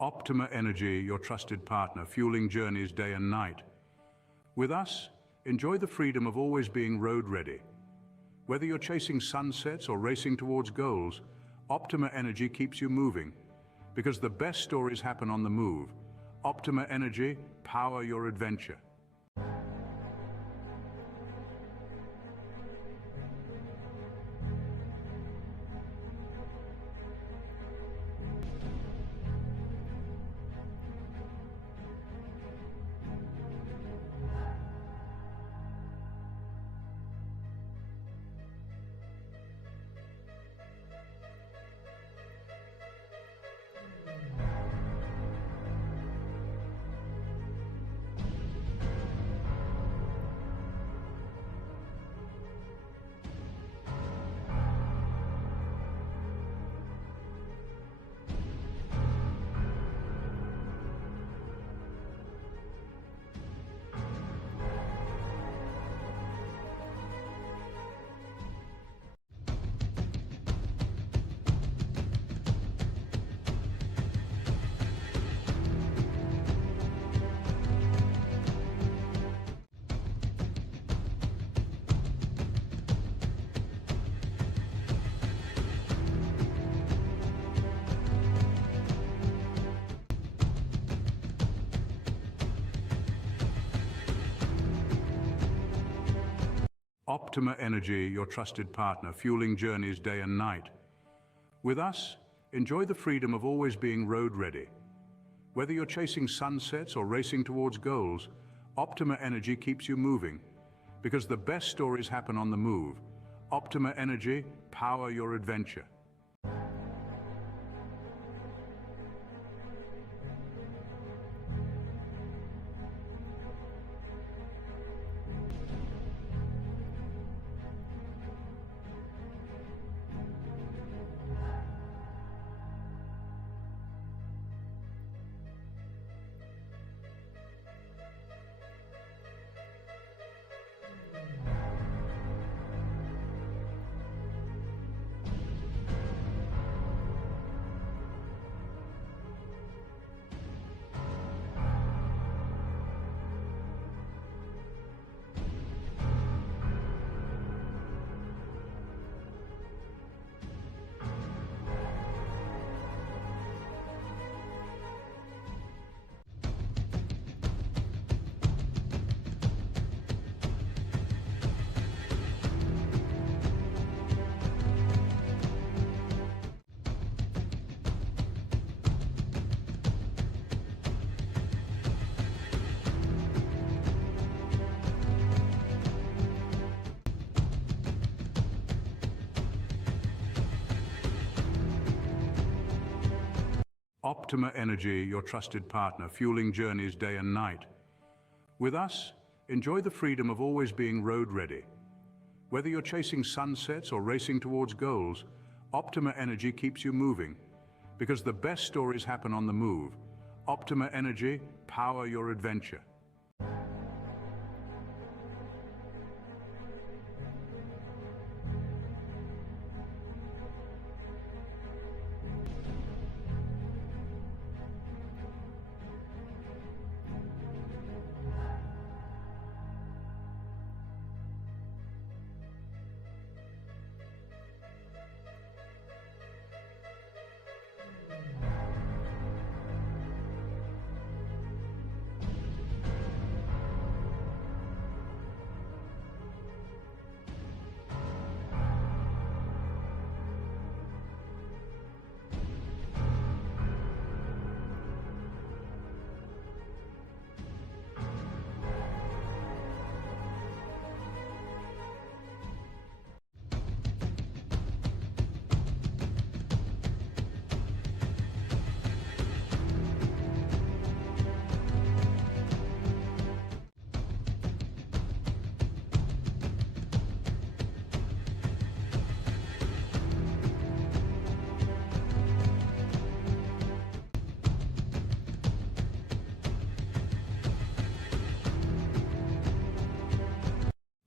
Optima Energy, your trusted partner, fueling journeys day and night. With us, enjoy the freedom of always being road ready. Whether you're chasing sunsets or racing towards goals, Optima Energy keeps you moving. Because the best stories happen on the move. Optima Energy, power your adventure. Optima Energy, your trusted partner, fueling journeys day and night. With us, enjoy the freedom of always being road ready. Whether you're chasing sunsets or racing towards goals, Optima Energy keeps you moving. Because the best stories happen on the move. Optima Energy, power your adventure. Optima Energy, your trusted partner, fueling journeys day and night. With us, enjoy the freedom of always being road ready. Whether you're chasing sunsets or racing towards goals, Optima Energy keeps you moving. Because the best stories happen on the move. Optima Energy, power your adventure.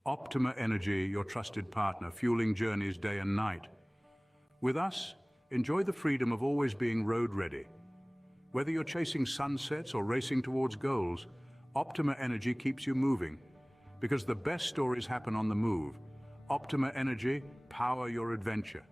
Optima Energy, your trusted partner, fueling journeys day and night. With us, enjoy the freedom of always being road ready. Whether you're chasing sunsets or racing towards goals, Optima Energy keeps you moving. Because the best stories happen on the move. Optima Energy, power your adventure.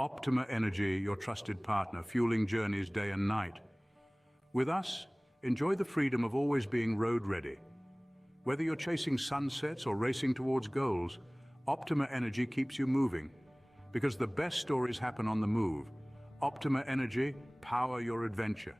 Optima Energy, your trusted partner, fueling journeys day and night. With us, enjoy the freedom of always being road ready. Whether you're chasing sunsets or racing towards goals, Optima Energy keeps you moving. Because the best stories happen on the move. Optima Energy, power your adventure.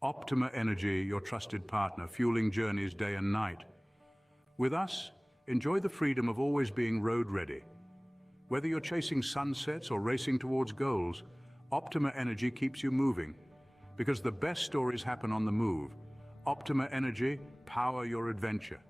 Optima Energy, your trusted partner, fueling journeys day and night. With us, enjoy the freedom of always being road ready. Whether you're chasing sunsets or racing towards goals, Optima Energy keeps you moving. Because the best stories happen on the move. Optima Energy, power your adventure.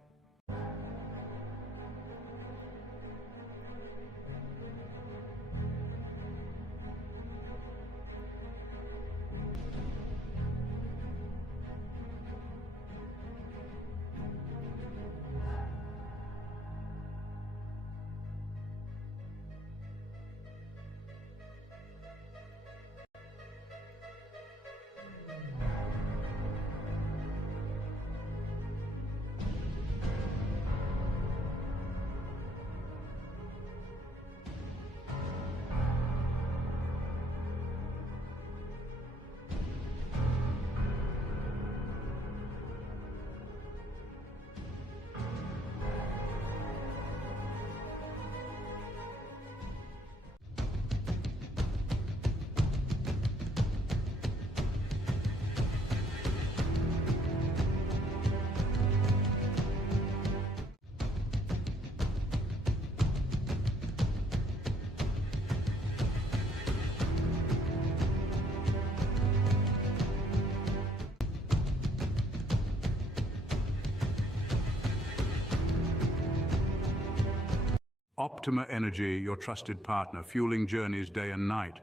Optima Energy, your trusted partner, fueling journeys day and night.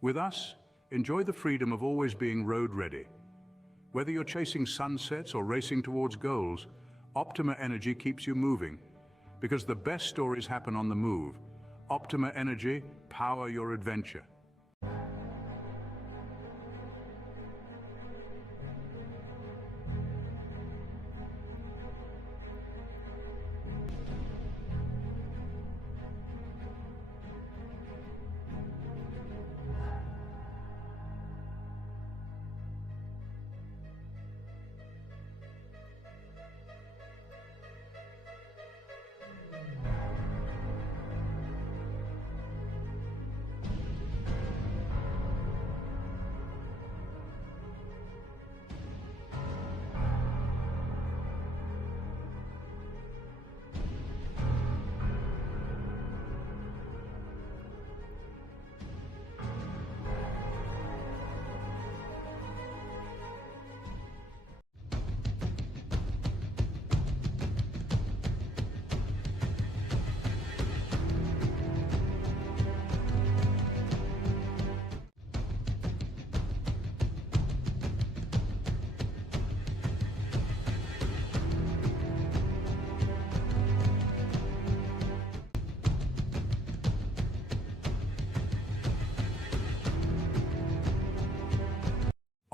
With us, enjoy the freedom of always being road ready. Whether you're chasing sunsets or racing towards goals, Optima Energy keeps you moving. Because the best stories happen on the move. Optima energy, power your adventure.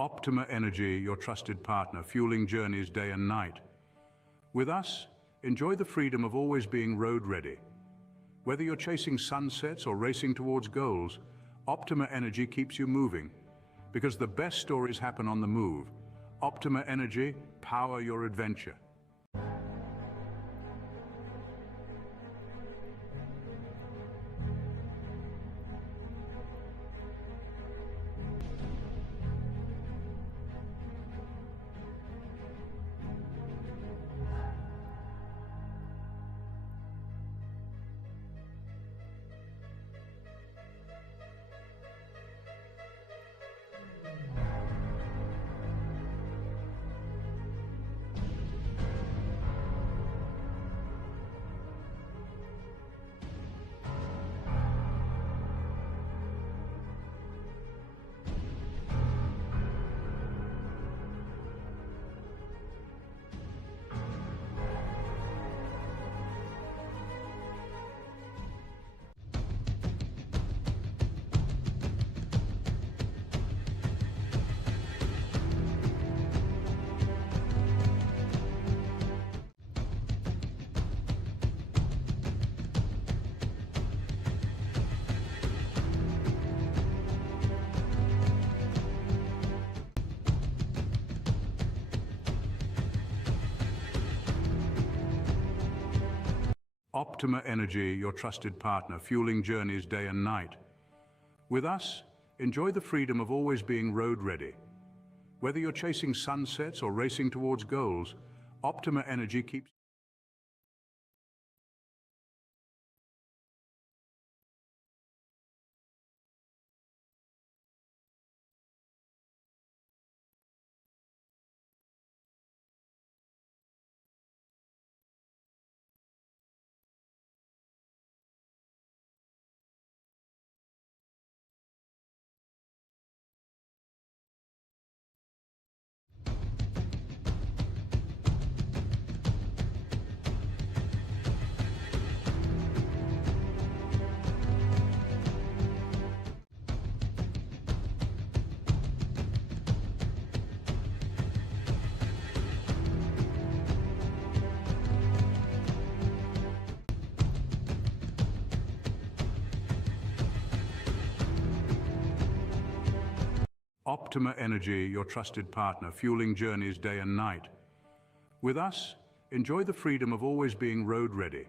Optima Energy, your trusted partner, fueling journeys day and night. With us, enjoy the freedom of always being road ready. Whether you're chasing sunsets or racing towards goals, Optima Energy keeps you moving. Because the best stories happen on the move. Optima Energy, power your adventure. Optima Energy, your trusted partner, fueling journeys day and night. With us, enjoy the freedom of always being road ready. Whether you're chasing sunsets or racing towards goals, Optima Energy keeps Optima Energy, your trusted partner, fueling journeys day and night. With us, enjoy the freedom of always being road ready.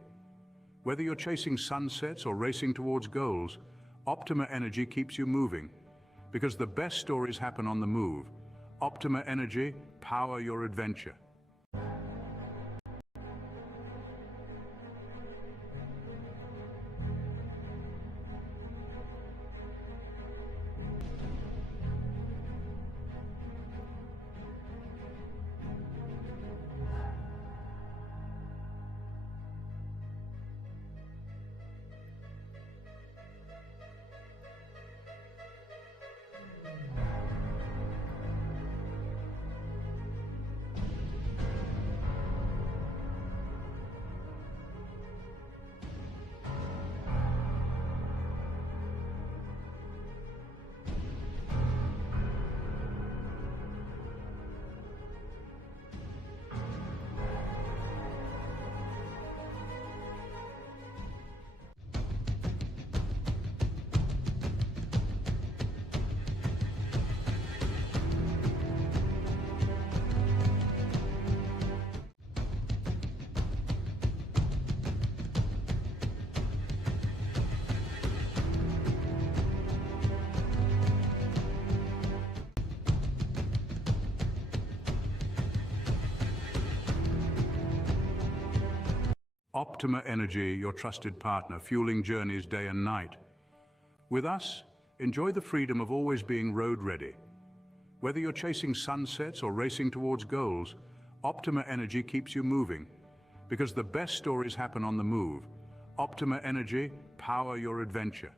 Whether you're chasing sunsets or racing towards goals, Optima Energy keeps you moving. Because the best stories happen on the move. Optima Energy, power your adventure. Optima Energy, your trusted partner, fueling journeys day and night. With us, enjoy the freedom of always being road ready. Whether you're chasing sunsets or racing towards goals, Optima Energy keeps you moving. Because the best stories happen on the move. Optima Energy, power your adventure.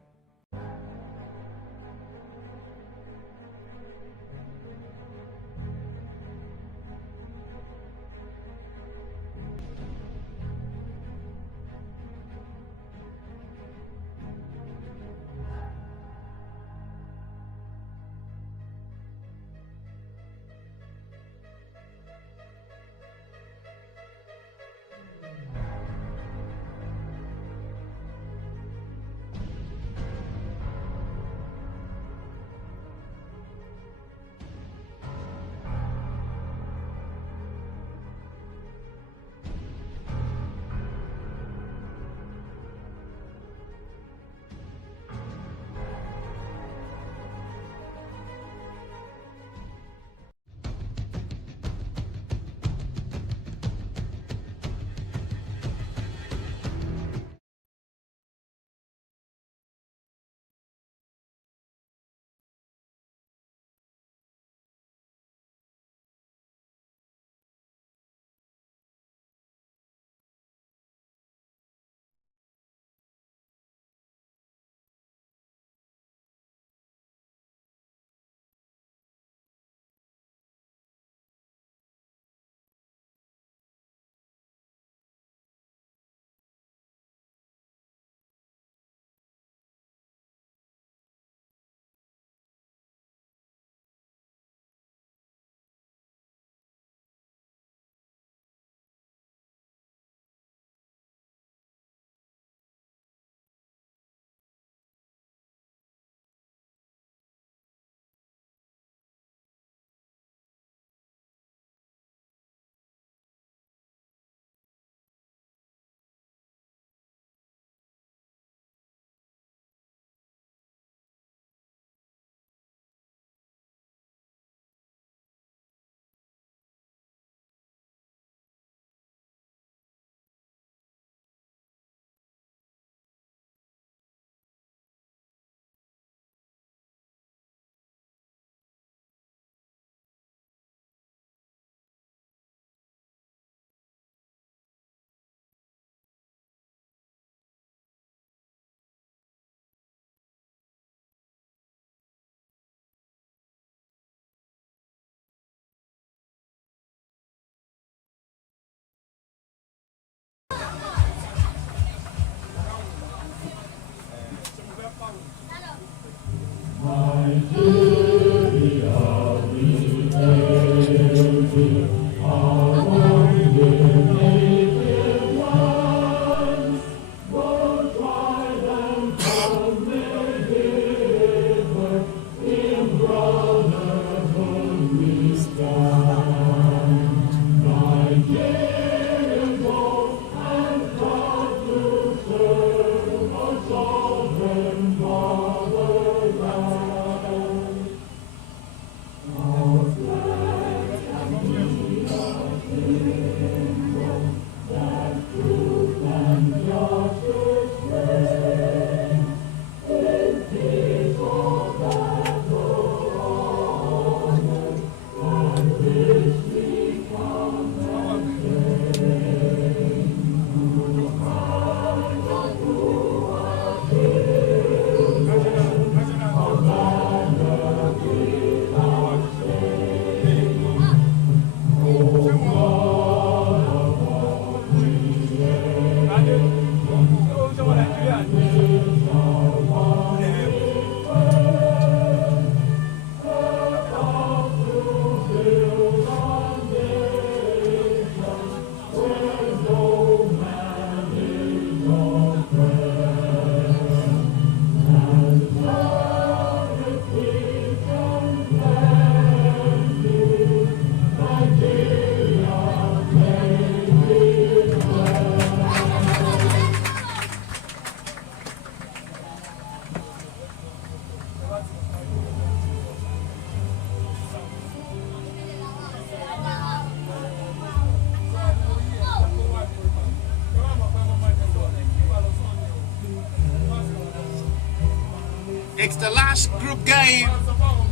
It's the last group game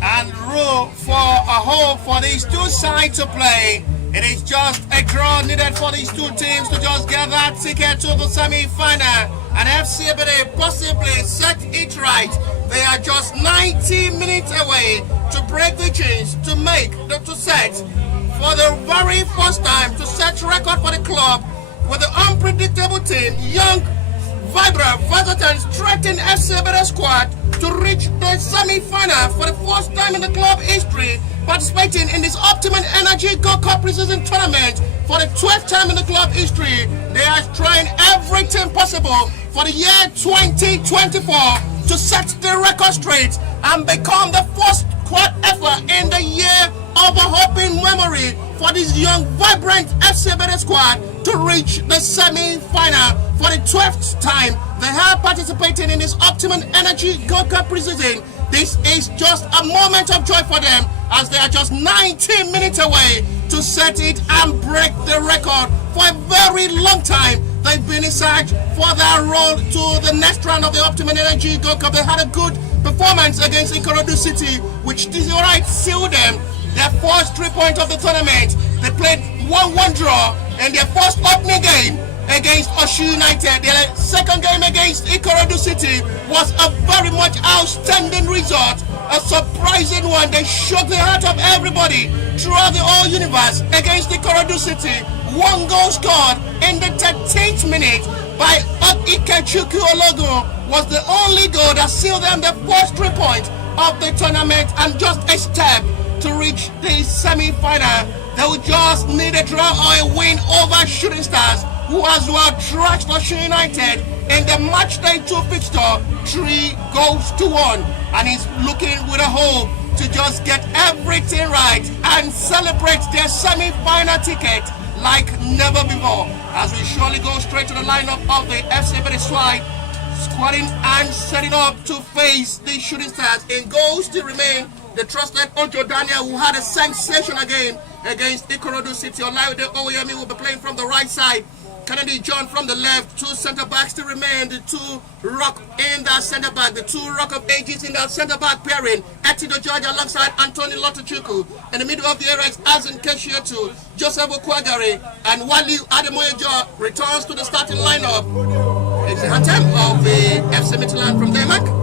and rule for a hope for these two sides to play. It is just a draw needed for these two teams to just get that ticket to the semi-final. And FC Ebedei possibly set it right. They are just 90 minutes away to break the chains, to set for the very first time, to set record for the club with the unpredictable team, young, vibrant, versatile, strengthened FC Ebedei squad to reach the semi-final for the first time in the club history, participating in this Optima Energy Gold Cup preseason tournament for the 12th time in the club history. They are trying everything possible for the year 2024 to set the record straight and become the first squad ever in the year of a hoping memory for this young, vibrant FC Ebedei squad to reach the semi-final for the 12th time. They are participating in this Optimum Energy Gold Cup preseason. This is just a moment of joy for them as they are just 19 minutes away to set it and break the record. For a very long time, they've been in search for their road to the next round of the Optimum Energy Gold Cup. They had a good performance against Ikorodu City, which this right sealed them their first 3 points of the tournament. They played 1-1 draw in their first opening game against Oshu United. Their second game against Ikorodu City was a very much outstanding result, a surprising one. They shook the heart of everybody throughout the whole universe against Ikorodu City. 1 goal scored in the 13th minute by Ikechukwu Ologun was the only goal that sealed them the first 3 points of the tournament and just a step to reach the semi-final. They will just need a draw or a win over Shooting Stars, who as well trashed Oshu United in the match day 2 fixture 3-1, and is looking with a hope to just get everything right and celebrate their semi-final ticket like never before. As we surely go straight to the lineup of the FC Ebedei squad, squatting and setting up to face the Shooting Stars. In goals to remain the trusted Ojo Daniel, who had a sensational game against Ikorodu City. Olaide Oyemi will be playing from the right side. Kennedy John from the left. 2 centre backs to remain. The 2 rock in that centre back. The 2 rock of ages in that centre back pairing. Etido George alongside Anthony Lotuchuku. In the middle of the area is Azin Keshiotu, Joseph Okwagari, and Wali Ademoyejo returns to the starting lineup. It's the anthem of the FC Midtjylland from Denmark.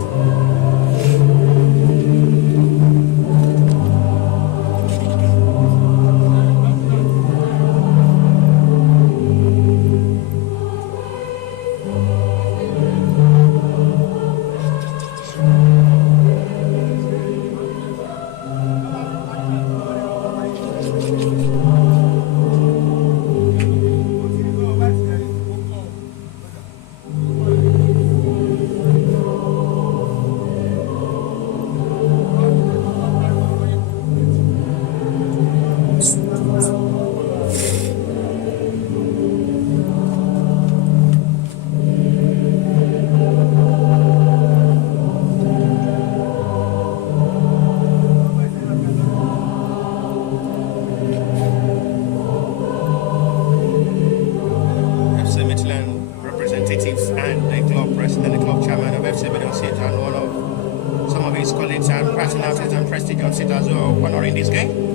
And the club president, the club chairman of FC Ebedei sit, and some of his colleagues and personalities and prestige on sit as well, honoring this game.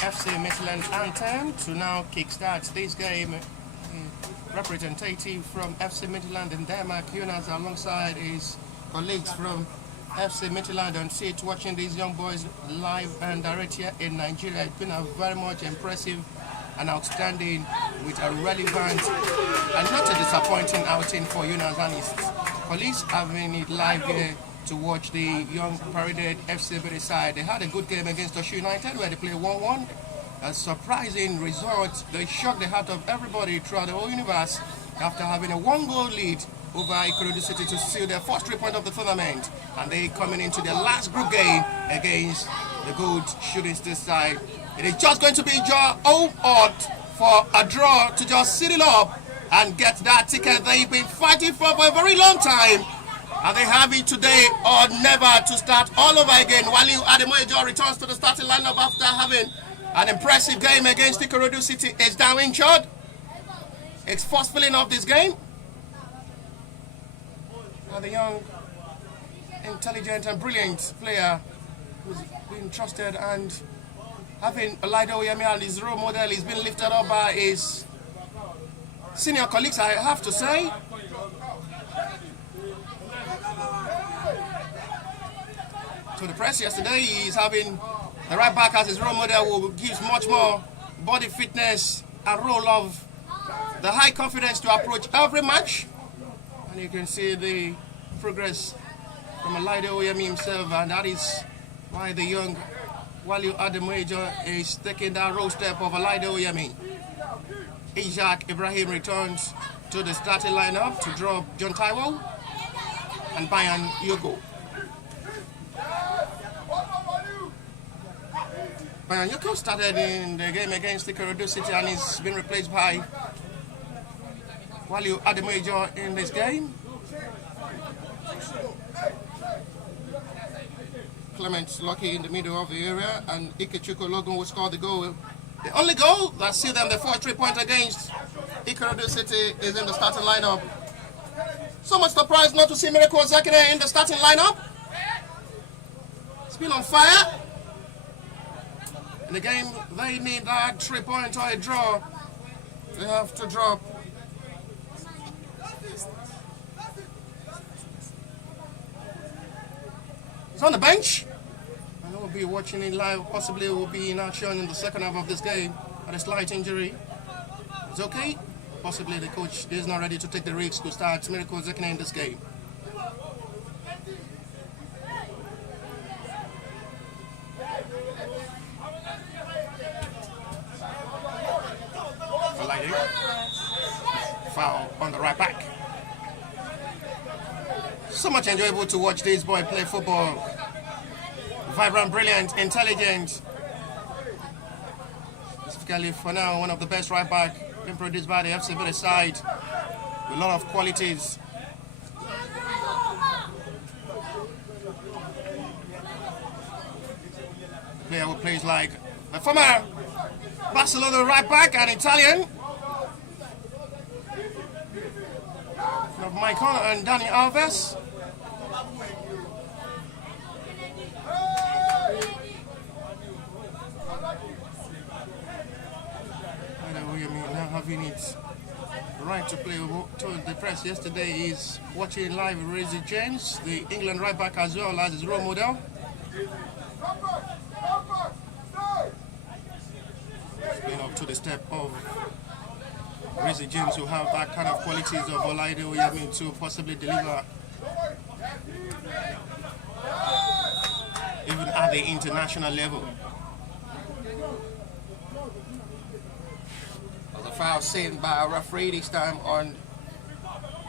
FC Midtjylland anthem to now kickstart this game. Representative from FC Midtjylland in Denmark, Jonas, alongside his colleagues from FC Midtjylland on seat, watching these young boys live and direct here in Nigeria. It's been a very much impressive and outstanding, with a relevant and not a disappointing outing for Jonas and his colleagues, having it live here to watch the young paraded FC Ebedei side. They had a good game against Oshu United where they played 1-1. A surprising result. They shocked the heart of everybody throughout the whole universe after having a 1-goal lead over Ikorodu City to seal their first 3 points of the tournament. And they coming into their last group game against the good Shooting Stars side. It is just going to be jaw odd for a draw to just seal it up and get that ticket they've been fighting for a very long time. And they have it today or never to start all over again. Waliu Ademoyejo returns to the starting lineup after having an impressive game against Ikorodu City. Is now injured. It's first filling of this game. And the young, intelligent and brilliant player who's been trusted and having Olaido Oyemi as his role model, he's been lifted up by his senior colleagues, I have to say. To the press yesterday, he's having the right back as his role model, who gives much more body fitness and role of the high confidence to approach every match. And you can see the progress from Olaido Oyemi himself, and that is why the young Waliu Ademoyejo is taking that role step of Olaido Oyemi. Ishaq Ibrahim returns to the starting lineup to drop John Taiwo and Bayan Yogo. Bayan Yogo started in the game against Ikorodu City and he's been replaced by Waliu Ademoyejo in this game. Clement Lucky in the middle of the area, and Ikechukwu Logan will score the goal. The only goal that sealed them the first 3 points against Ikorodu City is in the starting lineup. So much surprised not to see Miracle Zakine in the starting lineup. It's been on fire. In the game, they need that 3 points or a draw. They have to drop. He's on the bench. I know we'll be watching it live. Possibly will be in action in the second half of this game. Had a slight injury. It's okay. Possibly the coach is not ready to take the risk to start Miracle Zekine in this game. Foul on the right back. So much enjoyable to watch this boy play football. Vibrant, brilliant, intelligent. Specifically for now, one of the best right back being produced by the FC Ebedei side. With a lot of qualities. Player who plays like the former Barcelona right back and Italian. Of Michael and Dani Alves. Now having it right to play. Told the press yesterday is watching live Rizzy James, the England right back, as well as his role model. Going up to the step of Rizzy James, who have that kind of qualities of Olaido Oyemi to possibly deliver even at the international level. There's a foul seen by a referee this time on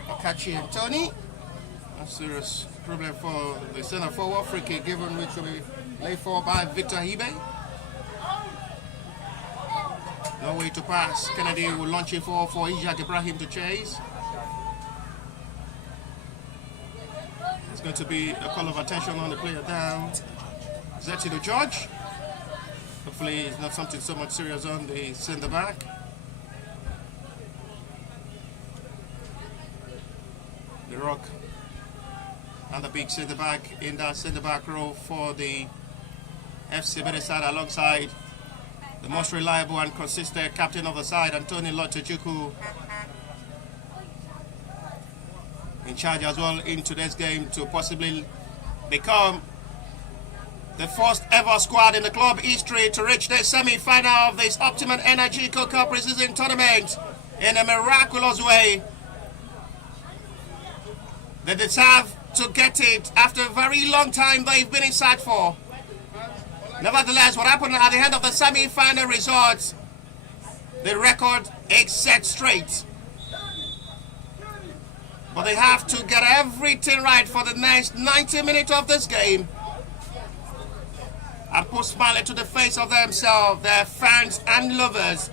Akachi and Tony. A serious problem for the centre forward. Free kick given, which will be laid for by Victor Hebe. No way to pass. Kennedy will launch it for Ishaq Ibrahim to chase. It's going to be a call of attention on the player down. Zeti to George. Hopefully it's not something so much serious on the centre back. The Rock and the big centre back in that centre back row for the FC Ebedei side, alongside the most reliable and consistent captain of the side, Anthony Lotojuku, in charge as well in today's game to possibly become the first ever squad in the club history to reach the semi-final of this Optima Energy Cup preseason tournament in a miraculous way. They deserve to get it after a very long time they've been in search for. Nevertheless, what happened at the end of the semi-final results, the record is set straight. But they have to get everything right for the next 90 minutes of this game and put smile to the face of themselves, their fans and lovers.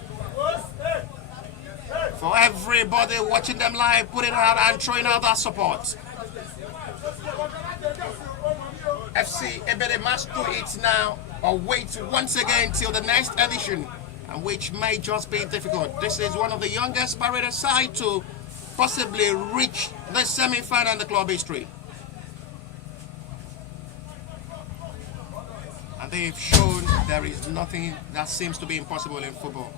for everybody watching them live, putting out and throwing out that support. FC Ebedei must do it now or wait once again till the next edition, and which may just be difficult. This is one of the youngest Barreda side to possibly reach the semi-final in the club history. And they've shown there is nothing that seems to be impossible in football.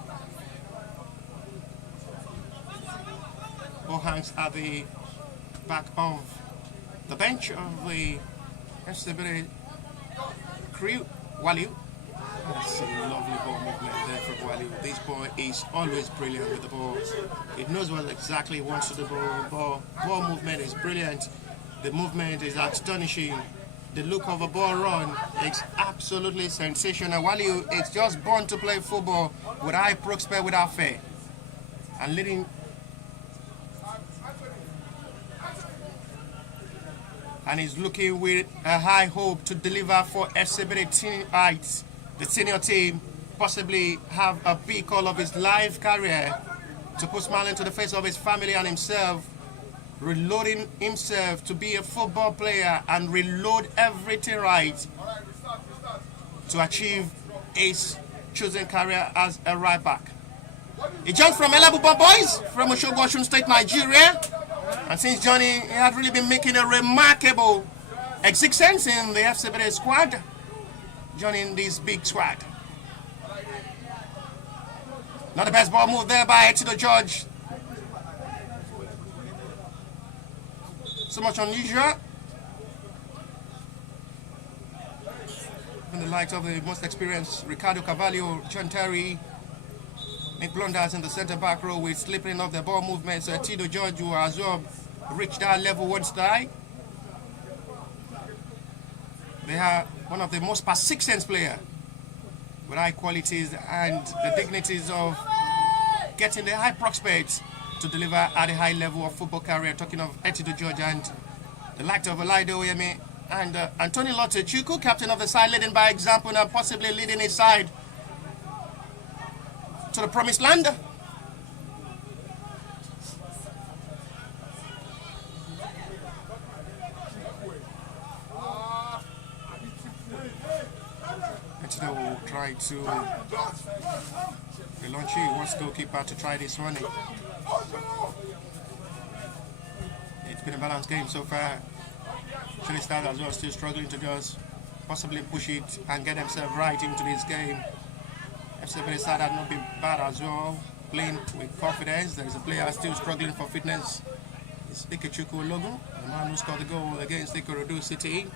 Ball hangs at the back of the bench of the FC crew. Waliu. That's a lovely ball movement there from Waliu. This boy is always brilliant with the ball. It knows what exactly he wants to do. Ball movement is brilliant. The movement is astonishing. The look of a ball run is absolutely sensational. Waliu is just born to play football with high prospect, without fear. And leading. And he's looking with a high hope to deliver for FC Ebedei the senior team, possibly have a big call of his life career to put smile into the face of his family and himself, reloading himself to be a football player and reload everything right to achieve his chosen career as a right back. He joined from Elabuba Boys from Oshogo State, Nigeria. And since joining, he had really been making a remarkable existence in the FC Ebedei squad, joining this big squad. Not the best ball move there by Tito George. So much unusual. In the likes of the most experienced Ricardo Carvalho, John Terry, Nick blunders in the centre back row with slipping off the ball movement. So Tito George, who has well reached that level once time. They are one of the most persistent players with high qualities and the dignities of getting the high prospects to deliver at a high level of football career. Talking of Tito George and the likes of Ebedei Oyemi and Anthony Lotte-Chukwu, captain of the side, leading by example and possibly leading his side to the promised land. Etino will try to relaunch it. He wants goalkeeper to try this one. It's been a balanced game so far. Chile Stars as well still struggling to just possibly push it and get themselves right into this game. FC Ebedei side had not been bad as well, playing with confidence. There is a player still struggling for fitness. It's Ikechukwu Logo, the man who scored the goal against Ikorodu City.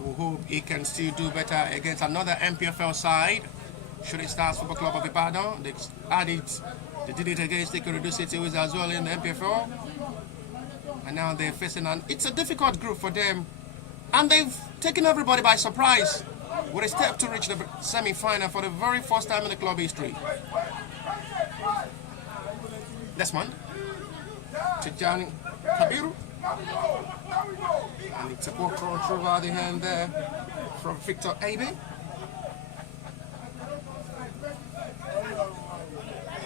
We hope he can still do better against another MPFL side, Shooting Stars Football Club of Ibadan. They did it against Ikorodu City, who is as well in the MPFL. And now they're facing it's a difficult group for them. And they've taken everybody by surprise with a step to reach the semi-final for the very first time in the club history. Desmond, Tijani Kabiru, and it's a ball control over the hand there from Victor Ebedei.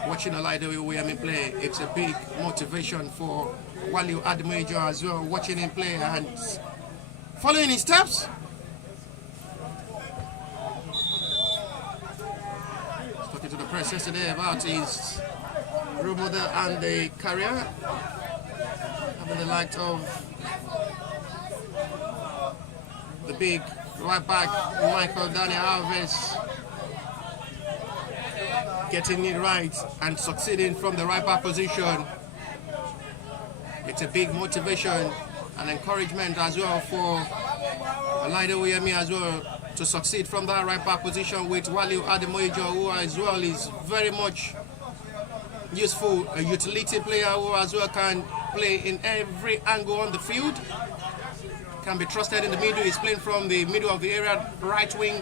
Watching Ebedei Oyemi play, it's a big motivation for Waliu Ademojo as well, watching him play and following his steps. Talking to the press yesterday about his role model and the career, having the likes of the big right back Michael Daniel Alves, getting it right and succeeding from the right back position. It's a big motivation and encouragement as well for Ebedei Oyemi as well to succeed from that right back position with Waliu Ademojo, who as well is very much useful, a utility player who as well can play in every angle on the field, can be trusted in the middle. He's playing from the middle of the area, right wing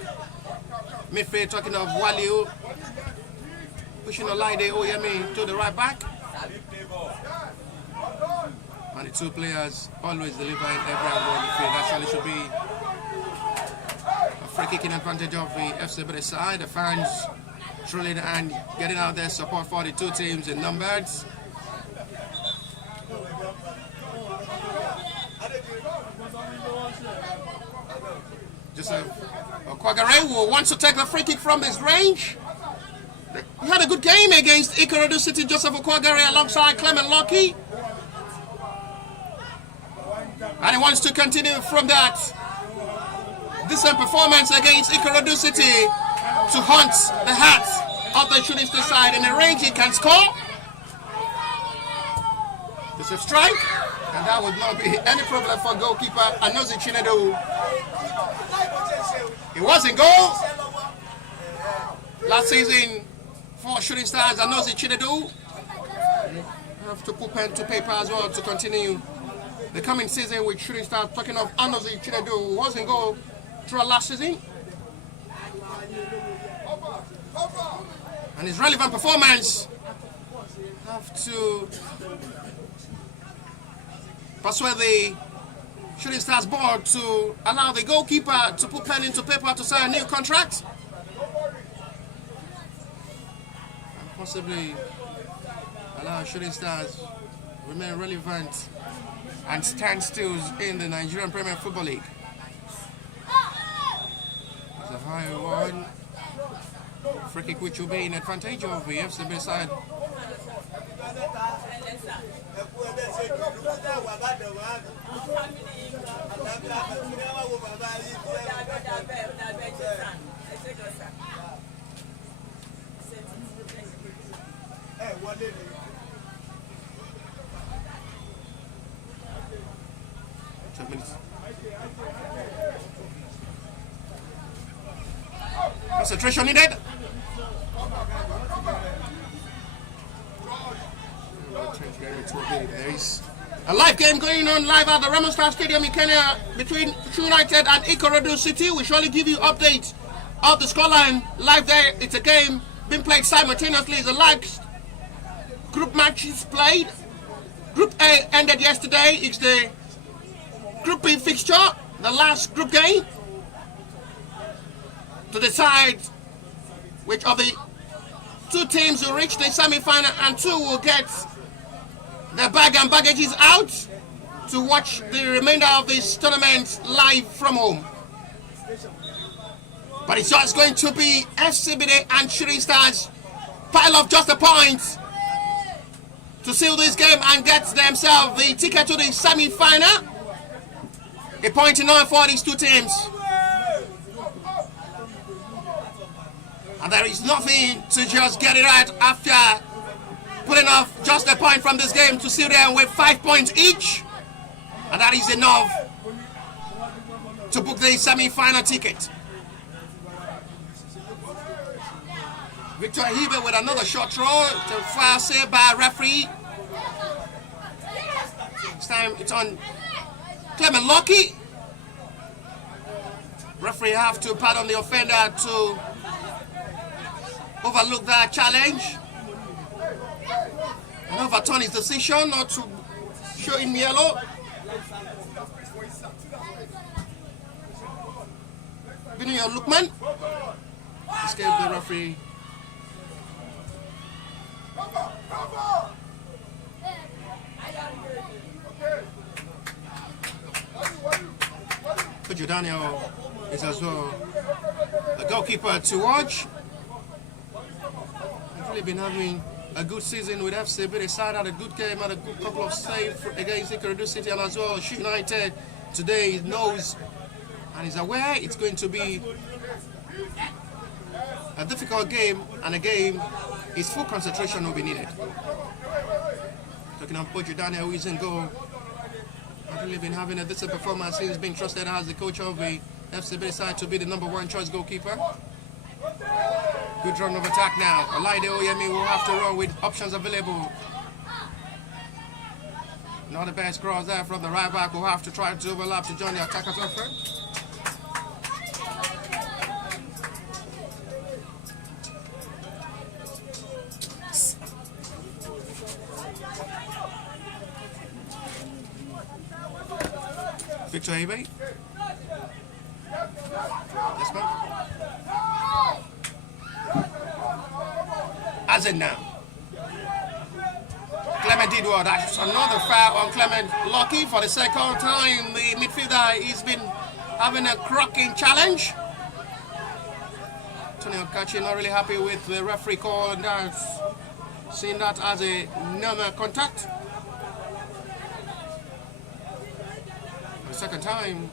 midfield. Talking of Waliu, pushing Ebedei Oyemi to the right back. And the two players always delivering every angle on the field. Actually should be a free kicking advantage of the FC Ebedei side. The fans trolling and getting out their support for the two teams in numbers. Joseph Okwagare wants to take the free kick from this range. He had a good game against Ikorodu City, Joseph Okwagare alongside Clement Lucky. And he wants to continue from that decent performance against Ikorodu City to hunt the hearts of the shooting star side. In the range he can score. It's a strike, and that would not be any problem for goalkeeper Anozi Chinedu. He was in goal last season for Shooting Stars. Anozi Chinedu have to put pen to paper as well to continue the coming season with Shooting Stars. Talking of Anozi Chinedu, who was in goal throughout last season, and his relevant performance have to persuade the Shooting Stars board to allow the goalkeeper to put pen into paper to sign a new contract and possibly allow Shooting Stars remain relevant and stand still in the Nigerian Premier Football League. It's a high one. Free kick which will be in advantage of the FCB side. Concentration needed. There is a live game going on live at the Ramo Star Stadium in Kenya between United and Ikorodu City. We surely give you updates of the scoreline live there. It's a game being played simultaneously. It's a live group matches played. Group A ended yesterday. It's the Group B fixture, the last group game, to decide which of the two teams will reach the semi-final and two will get their bag and baggages out to watch the remainder of this tournament live from home. But it's just going to be FCBD and Shooting Stars pile up just a point to seal this game and get themselves the ticket to the semi-final. A point in all for these two teams. And there is nothing to just get it right after putting off just a point from this game to seal them with 5 points each. And that is enough to book the semi-final ticket. Victor Hebe with another short throw to foul saved by referee. This time it's on Clement Lucky. Referee have to pardon the offender to overlook that challenge and overturn his decision not to show him yellow. Biniyo Lukman escaped the referee. Kojo Daniel is as well a goalkeeper to watch. I've really been having a good season with FC, but they side had a good game, had a good couple of saves against Ikorodu City, and as well United today knows and is aware it's going to be a difficult game, and a game his full concentration will be needed. Talking about Kojo Daniel, who is in goal. I've really been having a decent performance since being trusted as the coach of the FCB side to be the #1 choice goalkeeper. Good run of attack now. Olaide Oyemi will have to run with options available. Not the best cross there from the right back. Will have to try to overlap to join the attackers offer. Victor Ebedei. Yes, man. As it now. Clement did well. That's another foul on Clement Lucky for the second time. The midfielder, he's been having a cracking challenge. Tony Okachi not really happy with the referee call, and that's seeing that as a normal contact. The second time,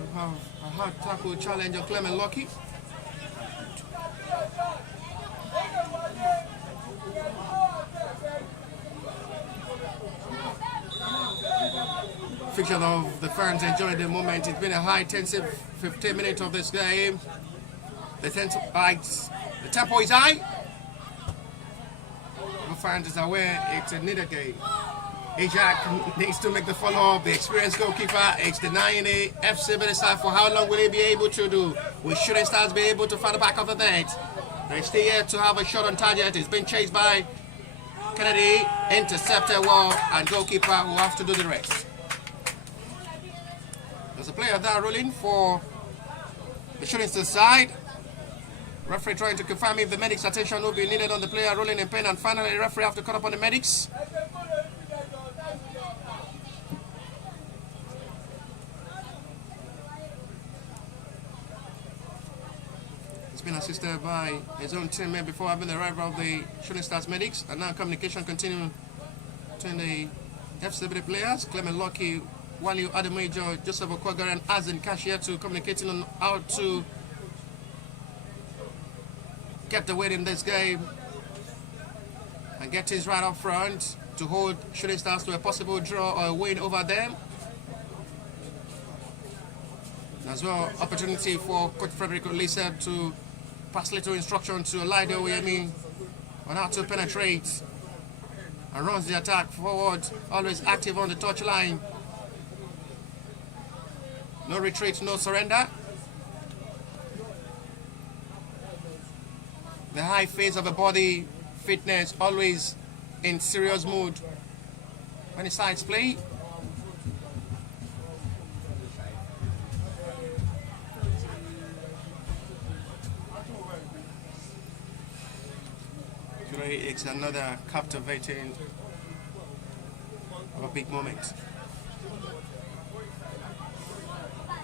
we have a hard tackle challenge of Clement Lucky. Fiction of the fans enjoying the moment. It's been a high intensive 15 minutes of this game. The tempo is high. The fans is aware it's a needed game. Ajak needs to make the follow-up. The experienced goalkeeper is denying the FC Ebedei. For how long will he be able to do? Will Shooting Stars be able to find the back of the net? They still yet to have a shot on target. It's been chased by Kennedy, intercepted well, and goalkeeper will have to do the rest. There's a player there ruling for the Shooting Stars side. Referee trying to confirm if the medics' attention will be needed on the player rolling in pain, and finally the referee have to cut up on the medics. He's been assisted by his own teammate before having the arrival of the Shooting Stars medics, and now communication continuing between the FC Ebedei players. Clement Lucky, Waliu Ademejo, Joseph Okwagari, and Azin Kashiatu communicating on how to get the weight in this game and get things right up front to hold Shooting Stars to a possible draw or a win over them. And as well, opportunity for Coach Frederick Olise to pass little instruction to Olaido Oyemi on how to penetrate and runs the attack forward, always active on the touchline. No retreat, no surrender. The high phase of the body, fitness, always in serious mood when the sides play. Today it's another captivating of a big moment.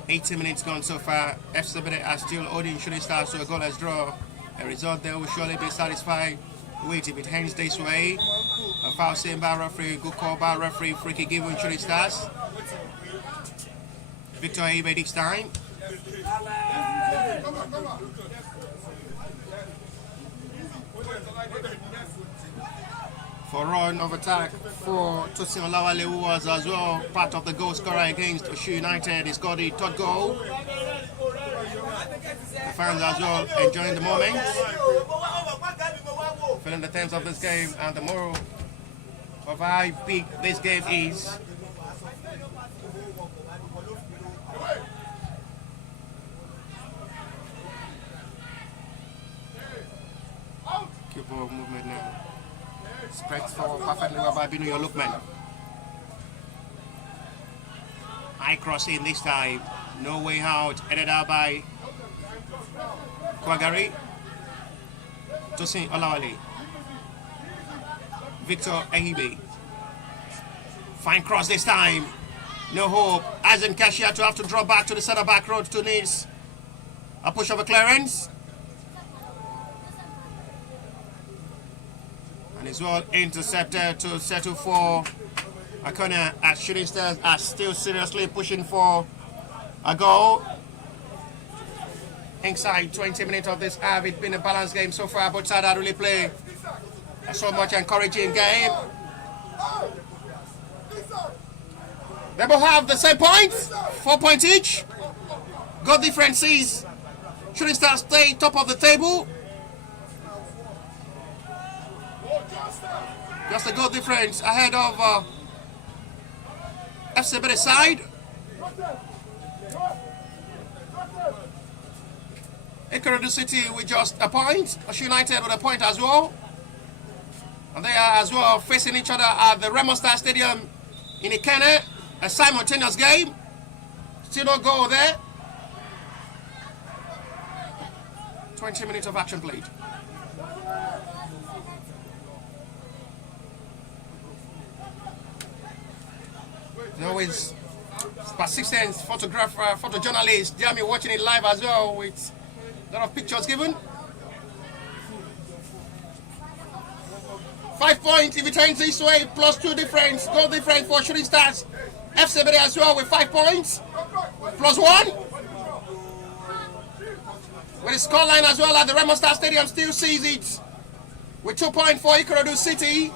80 minutes gone so far. FC Ebedei are still holding Shooting Stars to a goalless draw. A result they will surely be satisfied with if it ends this way. A foul seen by referee, good call by referee, free kick given Shooting Stars. Victor Ebedei this time. For run of attack for Tosin Olawale, who was as well part of the goal scorer against Oshu United. He scored the third goal. The fans as well enjoying the moment, feeling the terms of this game and the moral of how big this game is. Keep ball movement now. Spread forward perfectly well by Binu Yolukman. High cross in this time. No way out. Headed out by Kwagari. Tosin Olawale. Victor Ehibe. Fine cross this time. No hope. Azin Kashia to have to draw back to the center back road to Nice. A push of a clearance. And it's well intercepted to settle for a corner as Shooting Stars are still seriously pushing for a goal. Inside 20 minutes of this half, it's been a balanced game so far. Both sides really play a so much encouraging game. They both have the same points, 4 points each. Goal differences. Shooting Stars stay top of the table. Just a goal difference ahead of FC Ebedei side. Ikorodu City with just a point. Oshu United with a point as well. And they are as well facing each other at the Remo Star Stadium in Ikene. A simultaneous game. Still no goal there. 20 minutes of action played. They always persistent photographer, photojournalist, Jamie, watching it live as well with a lot of pictures given. 5 points if it turns this way, +2 difference, goal difference for Shooting Stars. FC Ebedei as well with 5 points, +1. With the scoreline as well at the Remo Star Stadium still sees it with 2 points for Ikorodu City.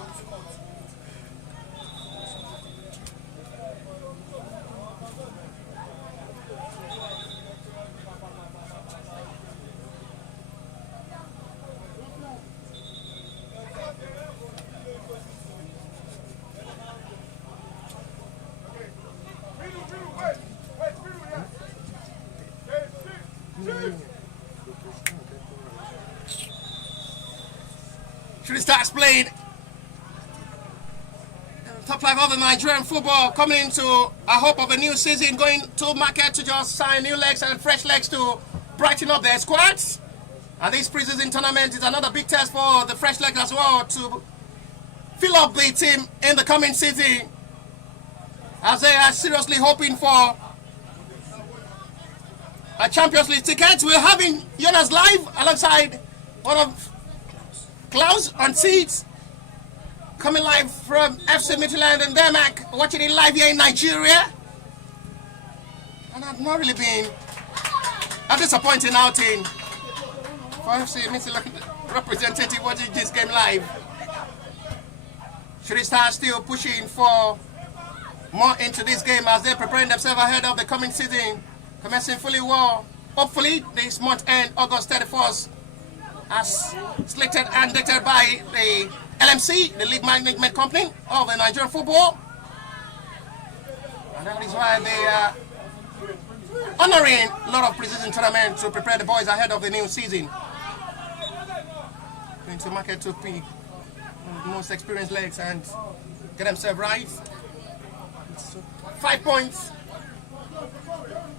Shooting Stars played top 5 of the Nigerian football, coming into a hope of a new season, going to market to just sign new legs and fresh legs to brighten up their squads. And this preseason tournament is another big test for the fresh legs as well to fill up the team in the coming season, as they are seriously hoping for a Champions League ticket. We're having Jonas live alongside one of Klaus on seats, coming live from FC Midtjylland and Denmark, watching it live here in Nigeria. And I've not really been a disappointing outing for FC Midtjylland representative watching this game live. Shooting Stars still pushing for more into this game as they're preparing themselves ahead of the coming season, commencing fully well, hopefully this month end, August 31st. As selected and dictated by the LMC, the League Management Company of the Nigerian football. And that is why they are honoring a lot of preseason tournaments to prepare the boys ahead of the new season. Going to market to pick the most experienced legs and get themselves right. 5 points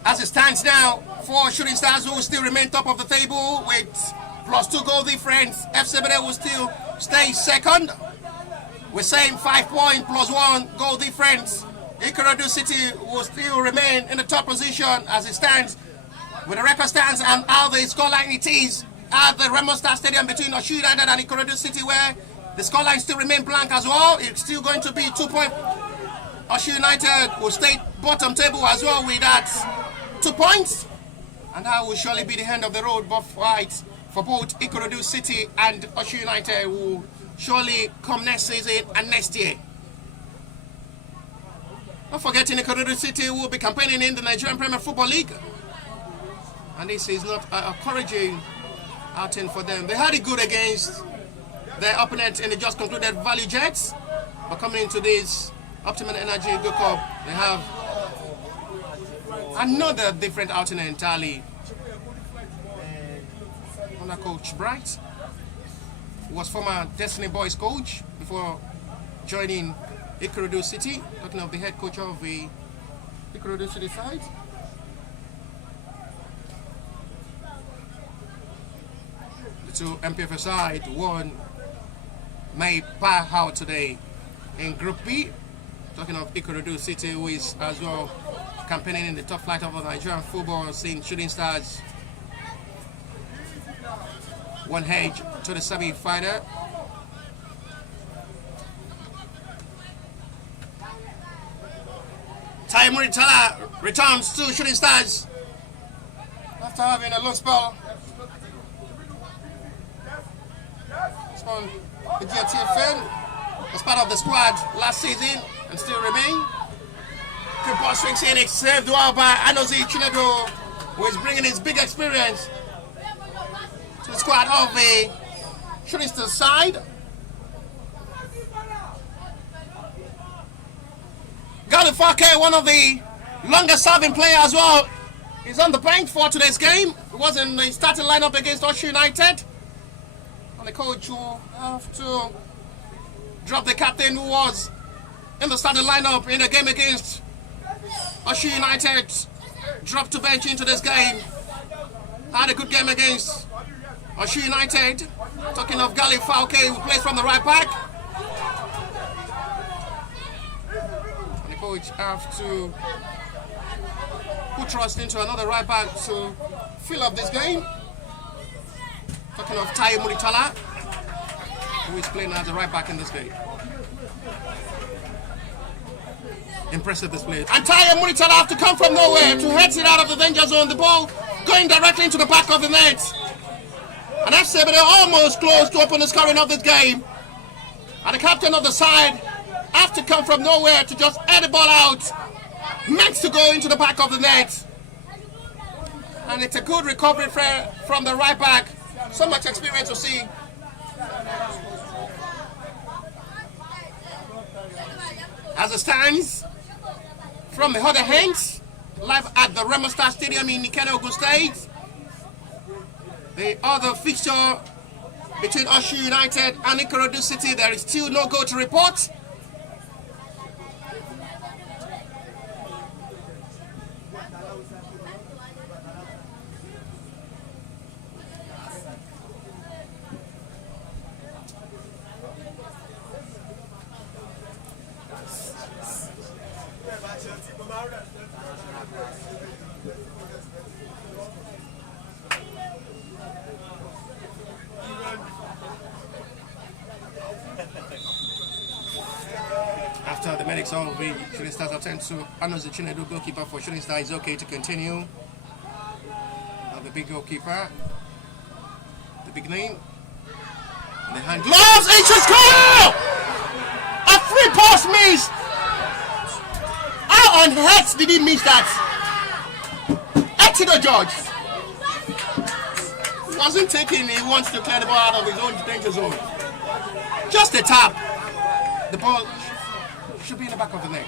as it stands now for Shooting Stars, who still remain top of the table with +2 goal difference. FC Ebedei will still stay second. We're saying 5 points +1 goal difference. Ikorodu City will still remain in the top position as it stands, with the record stands and how the scoreline it is at the Remo Star Stadium between Oshu United and Ikorodu City, where the scoreline still remain blank as well. It's still going to be 2 points. Oshu United will stay bottom table as well with that 2 points, and that will surely be the end of the road fight for both Ikorodu City and Oshu United, will surely come next season and next year. Not forgetting Ikorodu City will be campaigning in the Nigerian Premier Football League, and this is not an encouraging outing for them. They had it good against their opponent in the just concluded Valley Jets, but coming into this Optima Energy Go Cup, they have another different outing entirely. Under Coach Bright, who was former Destiny Boys coach before joining Ikorodu City, talking of the head coach of the Ikorodu City side. The two MPFS side won May power out today in Group B, talking of Ikorodu City, who is as well campaigning in the top flight of Nigerian football, seeing Shooting Stars one edge to the semi-final. Taimuri Tala returns to Shooting Stars after having a long spell. It's on the GTFN as part of the squad last season and still remain. Good ball swings in, it's saved well by Anozi Chinedu, who is bringing his big experience to the squad of the Shooting Stars side. Galifake, one of the longest serving players as well, is on the bench for today's game. He was in the starting lineup against Oshu United. And the coach will have to drop the captain who was in the starting lineup in the game against Oshu United. Dropped to bench into this game. Had a good game against Oshu United. Talking of Gali Falke, who plays from the right back. And the coach have to put trust into another right back to fill up this game. Talking of Taye Muritala, who is playing as a right back in this game. Impressive display. And Taye Muritala have to come from nowhere to head it out of the danger zone. The ball going directly into the back of the net. And FC Ebedei almost close to open the scoring of this game. And the captain of the side have to come from nowhere to just head the ball out. Meant to go into the back of the net. And it's a good recovery from the right back. So much experience to see. As it stands, from the other hand, live at the Remo Star Stadium in Ikene, Ogun State, the other fixture between Osun United and Ikorodu City, there is still no goal to report. After the medics all the Shooting Stars attend to Anos Chinedu, goalkeeper for Shooting Stars, is okay to continue. Now the big goalkeeper, the big name, and the hand gloves, it should score! A free pass missed! How on earth did he miss that? Etido George wasn't taking, he wants to clear the ball out of his own danger zone. Just a tap. The ball should be in the back of the net.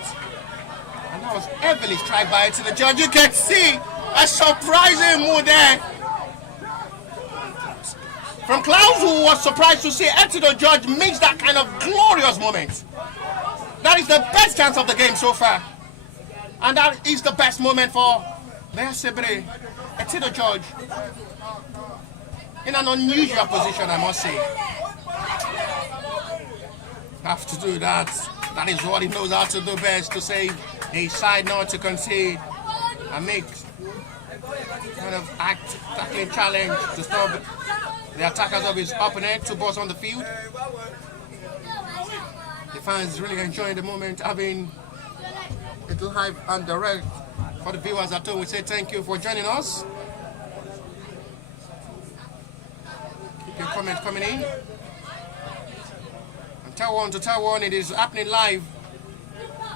And that was heavily struck by Etido George. You can see a surprising move there from Klaus, who was surprised to see Etido George makes that kind of glorious moment. That is the best chance of the game so far. And that is the best moment for the FC Ebedei. Etido George in an unusual position, I must say. Have to do that. That is what he knows how to do best, to save a side not to concede and make kind of tackling challenge to stop the attackers of his opponent. 2 balls on the field. The fans really enjoying the moment, having it live and direct. For the viewers at home, we say thank you for joining us. Keep your comments coming in. And tell one to tell one, it is happening live.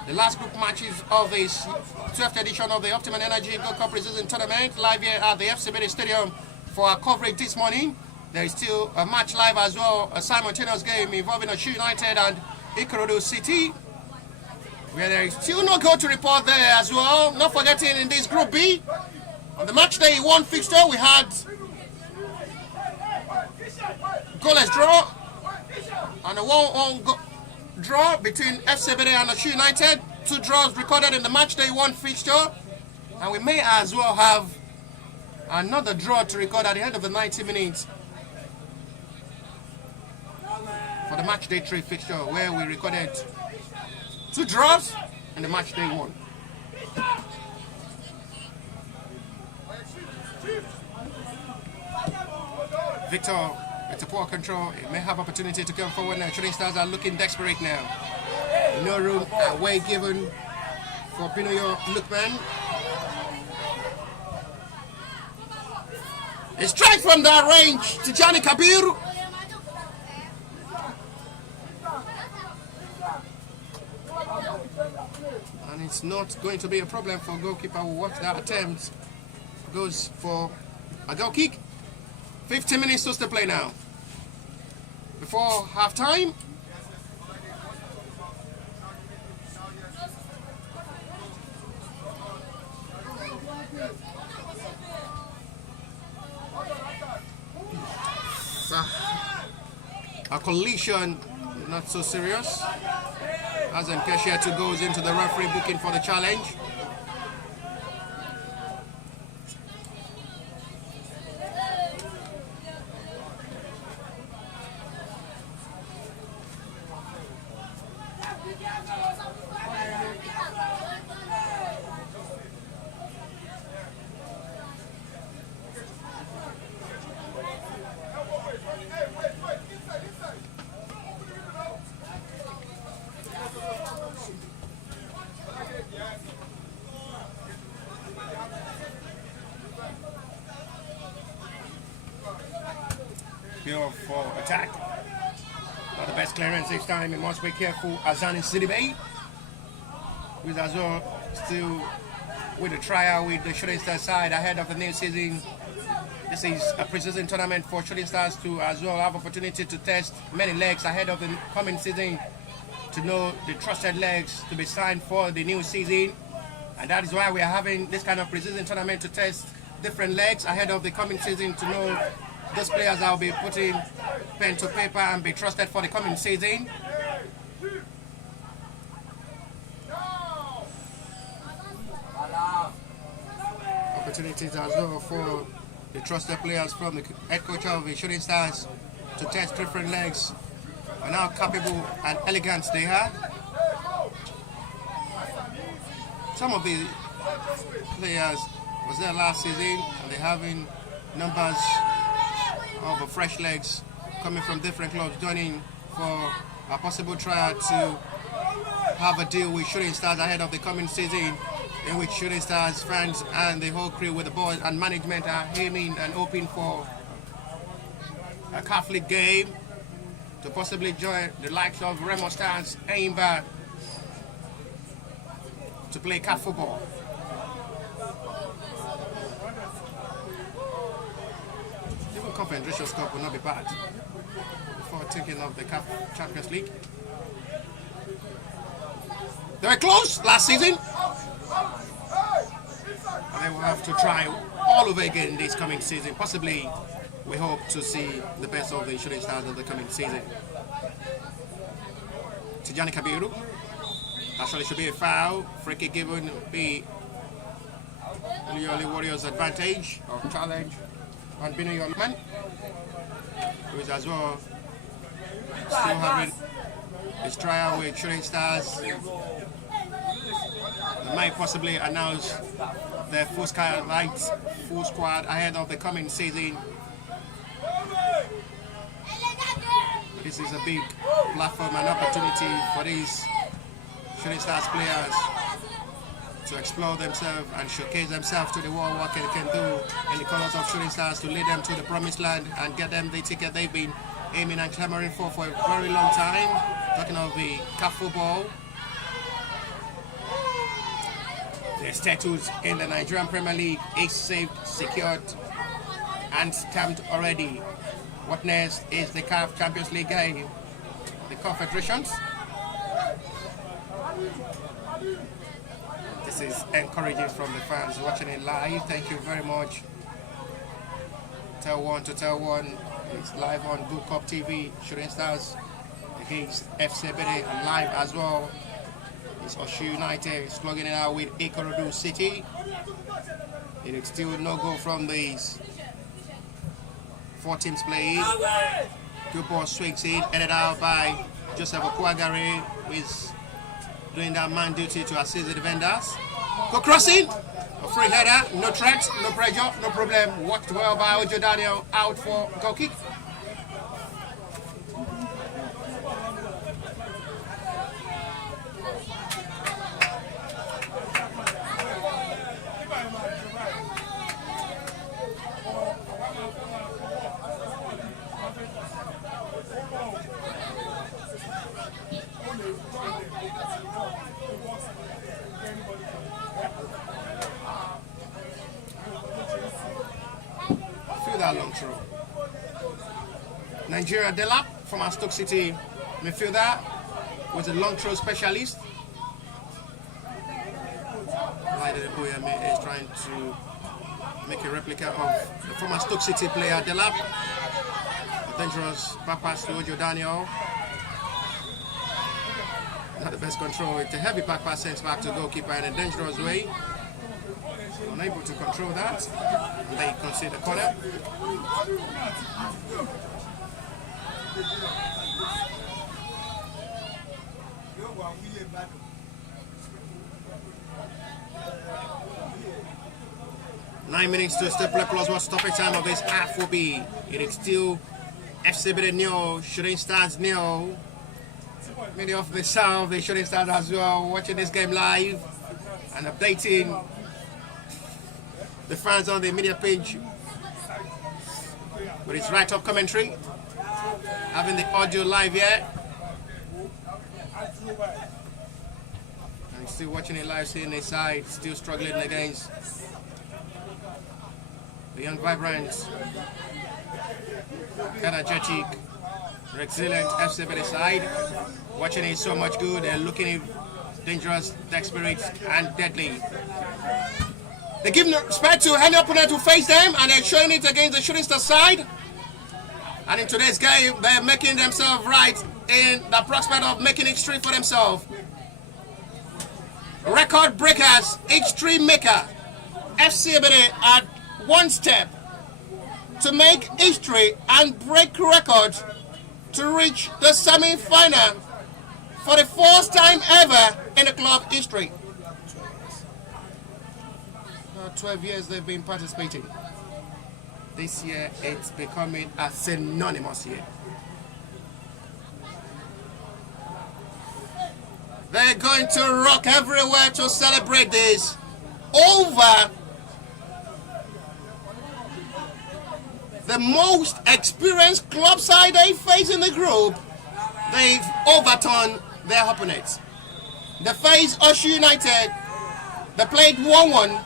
The last group matches of this 12th edition of the Optima Energy Gold Cup Preseason Tournament, live here at the FC Ebedei Stadium for our coverage this morning. There is still a match live as well, a simultaneous game involving Osun United and Ikorodu City, where there is still no goal to report there as well. Not forgetting in this Group B, on the match day 1 fixture, we had goalless draw and a 1-1 draw between FC Ebedei and Osun United. 2 draws recorded in the match day 1 fixture, and we may as well have another draw to record at the end of the 90 minutes for the match day 3 fixture, where we recorded 2 draws in the match day 1. Victor, it's a poor control. It may have opportunity to come forward now. Shooting Stars are looking desperate now. No room away given for Pinoyo Lookman. A strike from that range to Johnny Kabir. And it's not going to be a problem for goalkeeper. We'll watch that attempt. Goes for a goal kick. 15 minutes to still play now. Before half time. A collision, not so serious. As Nkeshiatu goes into the referee booking for the challenge. build for attack. Not the best clearance this time. He must be careful. Azani Sidibe, who is as well still with a trial with the Shooting Stars side ahead of the new season. This is a preseason tournament for Shooting Stars to as well have opportunity to test many legs ahead of the coming season, to know the trusted legs to be signed for the new season. And that is why we are having this kind of preseason tournament, to test different legs ahead of the coming season, to know those players that will be putting pen to paper and be trusted for the coming season. Opportunities as well for the trusted players from the head coach of the Shooting Stars to test different legs and how capable and elegant they are. Some of the players was there last season, and they're having numbers of fresh legs coming from different clubs joining for a possible trial to have a deal with Shooting Stars ahead of the coming season, in which Shooting Stars fans and the whole crew with the boys and management are aiming and hoping for a Catholic game to possibly join the likes of Remo Stars, Aimba, to play CAF football. Even Confederations Cup will not be bad before thinking of the CAF Champions League. They were close last season, and they will have to try all over again this coming season. Possibly, we hope to see the best of the Shooting Stars of the coming season. Tijani Kabiru, actually should be a foul. Free kick given be Ulioli Warriors' advantage or challenge on Binu Yolman, who is as well still having his trial with Shooting Stars. They might possibly announce their full squad ahead of the coming season. This is a big platform and opportunity for these Shooting Stars players to explore themselves and showcase themselves to the world, what they can do in the colours of Shooting Stars, to lead them to the promised land and get them the ticket they've been aiming and clamoring for a very long time. Talking of the CAF football. The status in the Nigerian Premier League is saved, secured, and stamped already. What next is the CAF Champions League game? The Confederations. This is encouraging from the fans watching it live. Thank you very much. Tell one to tell one. It's live on Book Up TV. Shooting Stars against FC Ebedei, and live as well. It's Oshu United slugging it out with Ikorodu City. It is still no goal from these 4 teams playing. Good ball swings in, headed out by Joseph Okuagare, who is doing that man duty to assist the defenders. Go crossing, a free header, no threat, no pressure, no problem. Watched well by Ojo Daniel, out for goal kick. That long throw. Nigeria Delap from our Stoke City midfielder was a long throw specialist. Is trying to make a replica of the former Stoke City player Delap. A dangerous back pass to Ojo Daniel. Not the best control. It's a heavy back pass sent back to goalkeeper in a dangerous way. Unable to control that, and they concede the corner. Nine minutes to step play plus what stoppage time of this half will be. It is still FC Ebedei nil, Shooting Stars nil. Many of the sound of the Shooting Stars as well watching this game live and updating the fans on the media page with its right-up commentary. having the audio live here. And still watching it live, seeing the side, still struggling against the young, vibrant, energetic, resilient FC Ebedei side. Watching it so much good, they're looking dangerous, desperate, and deadly. They give no respect to any opponent who face them, and they're showing it against the Shooting Star side. And in today's game, they're making themselves right in the prospect of making history for themselves. Record breakers, history maker. FC Ebedei at one step to make history and break records to reach the semi-final for the first time ever in the club history. 12 years they've been participating. This year it's becoming a synonymous year. They're going to rock everywhere to celebrate this over the most experienced club side they face in the group. They've overturned their opponents. They face Oshu United. They played 1-1.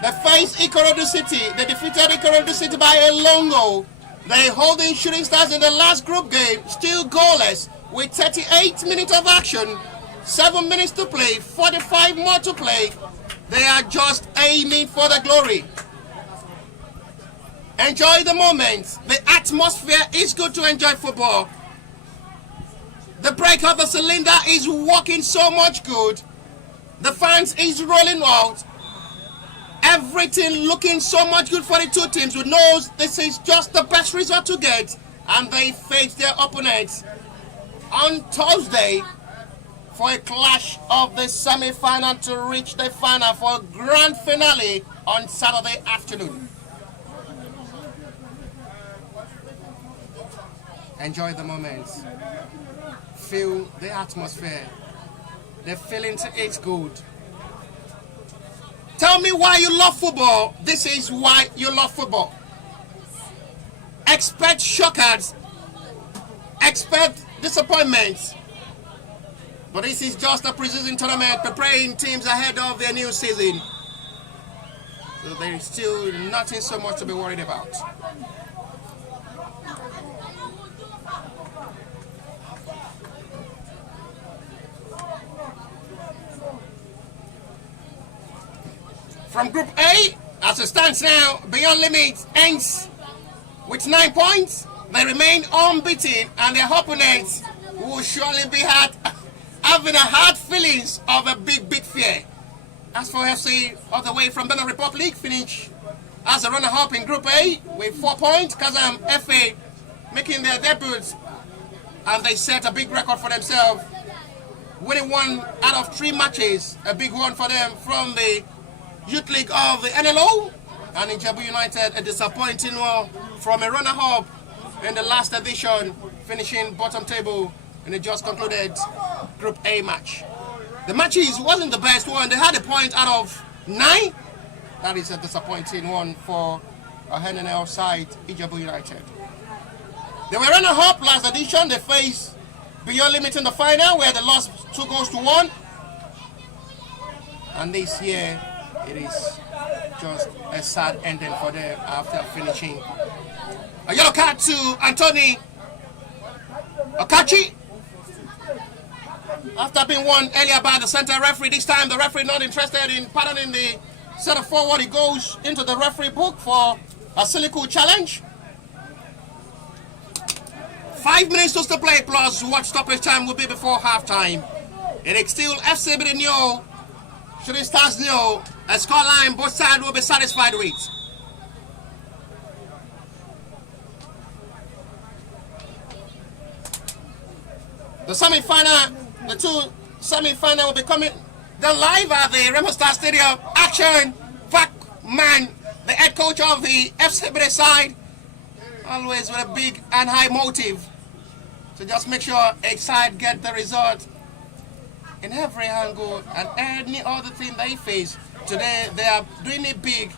They face Ikorodu City. They defeated Ikorodu City by a long goal. They're holding Shooting Stars in the last group game, still goalless, with 38 minutes of action, 7 minutes to play, 45 more to play. They are just aiming for the glory. Enjoy the moment. The atmosphere is good to enjoy football. The break of the cylinder is working so much good. The fans is rolling out. Everything looking so much good for the two teams who knows this is just the best result to get, and they face their opponents on Thursday for a clash of the semi-final to reach the final for grand finale on Saturday afternoon. Enjoy the moment. Feel the atmosphere. The feeling it's good. Tell me why you love football. This is why you love football. Expect shockers. Expect disappointments. But this is just a pre-season tournament preparing teams ahead of their new season. So there is still nothing so much to be worried about. From Group A, as it stands now, Beyond Limits ends with 9 points. They remain unbeaten, and their opponents will surely be having a hard feelings of a big fear. As for FC, all the way from Benin Republic, finish as a runner-up in Group A with 4 points. Kazam FA making their debuts, and they set a big record for themselves, winning 1 out of 3 matches, a big one for them from the Youth League of the NLO. And in Jebu United, a disappointing one from a runner-up in the last edition, finishing bottom table in the just concluded Group A match. The matches wasn't the best one. They had a point out of 9. That is a disappointing one for a NNL side, Jebu United. They were runner-up last edition. They faced Beyond Limit in the final, where they lost 2-1. And this year, it is just a sad ending for them after finishing. A yellow card to Anthony Okachi after being won earlier by the center referee. This time the referee not interested in pardoning the center forward. He goes into the referee book for a silico challenge. 5 minutes to still play plus what stoppage time will be before halftime. It is still FC Ebedei nil, Shooting Stars nil. A scoreline both sides will be satisfied with. The semi-final, the two semi-final will be coming down live at the Remo Star Stadium. Action, Vakman, the head coach of the FC Ebedei side, always with a big and high motive to just make sure a side get the result in every angle and any other thing they face. Today they are doing it big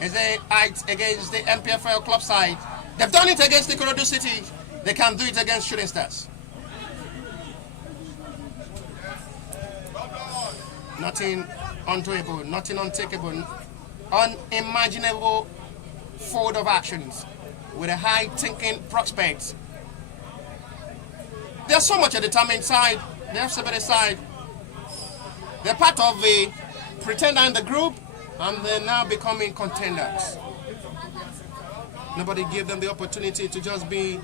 as they act against the MPFL club side. They've done it against Ikorodu City. they can do it against Shooting Stars. Nothing undoable, nothing untakeable, unimaginable forward of actions with a high thinking prospect. There's so much a determined side, the Ebedei side. They're part of the pretender in the group, and they're now becoming contenders. Nobody gave them the opportunity to just be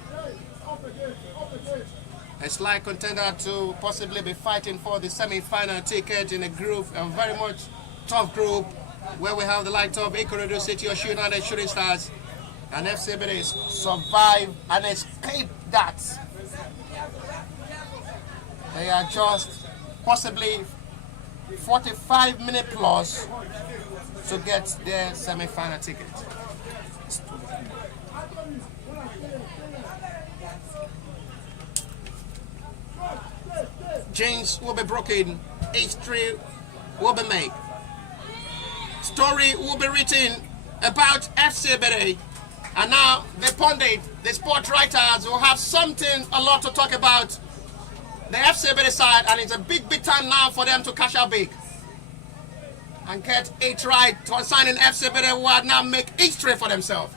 a slight contender to possibly be fighting for the semi-final ticket in a group, a very much tough group, where we have the likes of Ikorodu City, Osun United, Shooting Stars, and FC Ebedei survive and escape that. They are just possibly 45-minute plus to get their semi-final ticket. Chains will be broken, history will be made. Story will be written about FC Ebedei. And now the pundit, the sport writers will have something, a lot to talk about the FC Ebedei side, and it's a big time now for them to cash out big and get it right concerning FC Ebedei, who will now make history for themselves.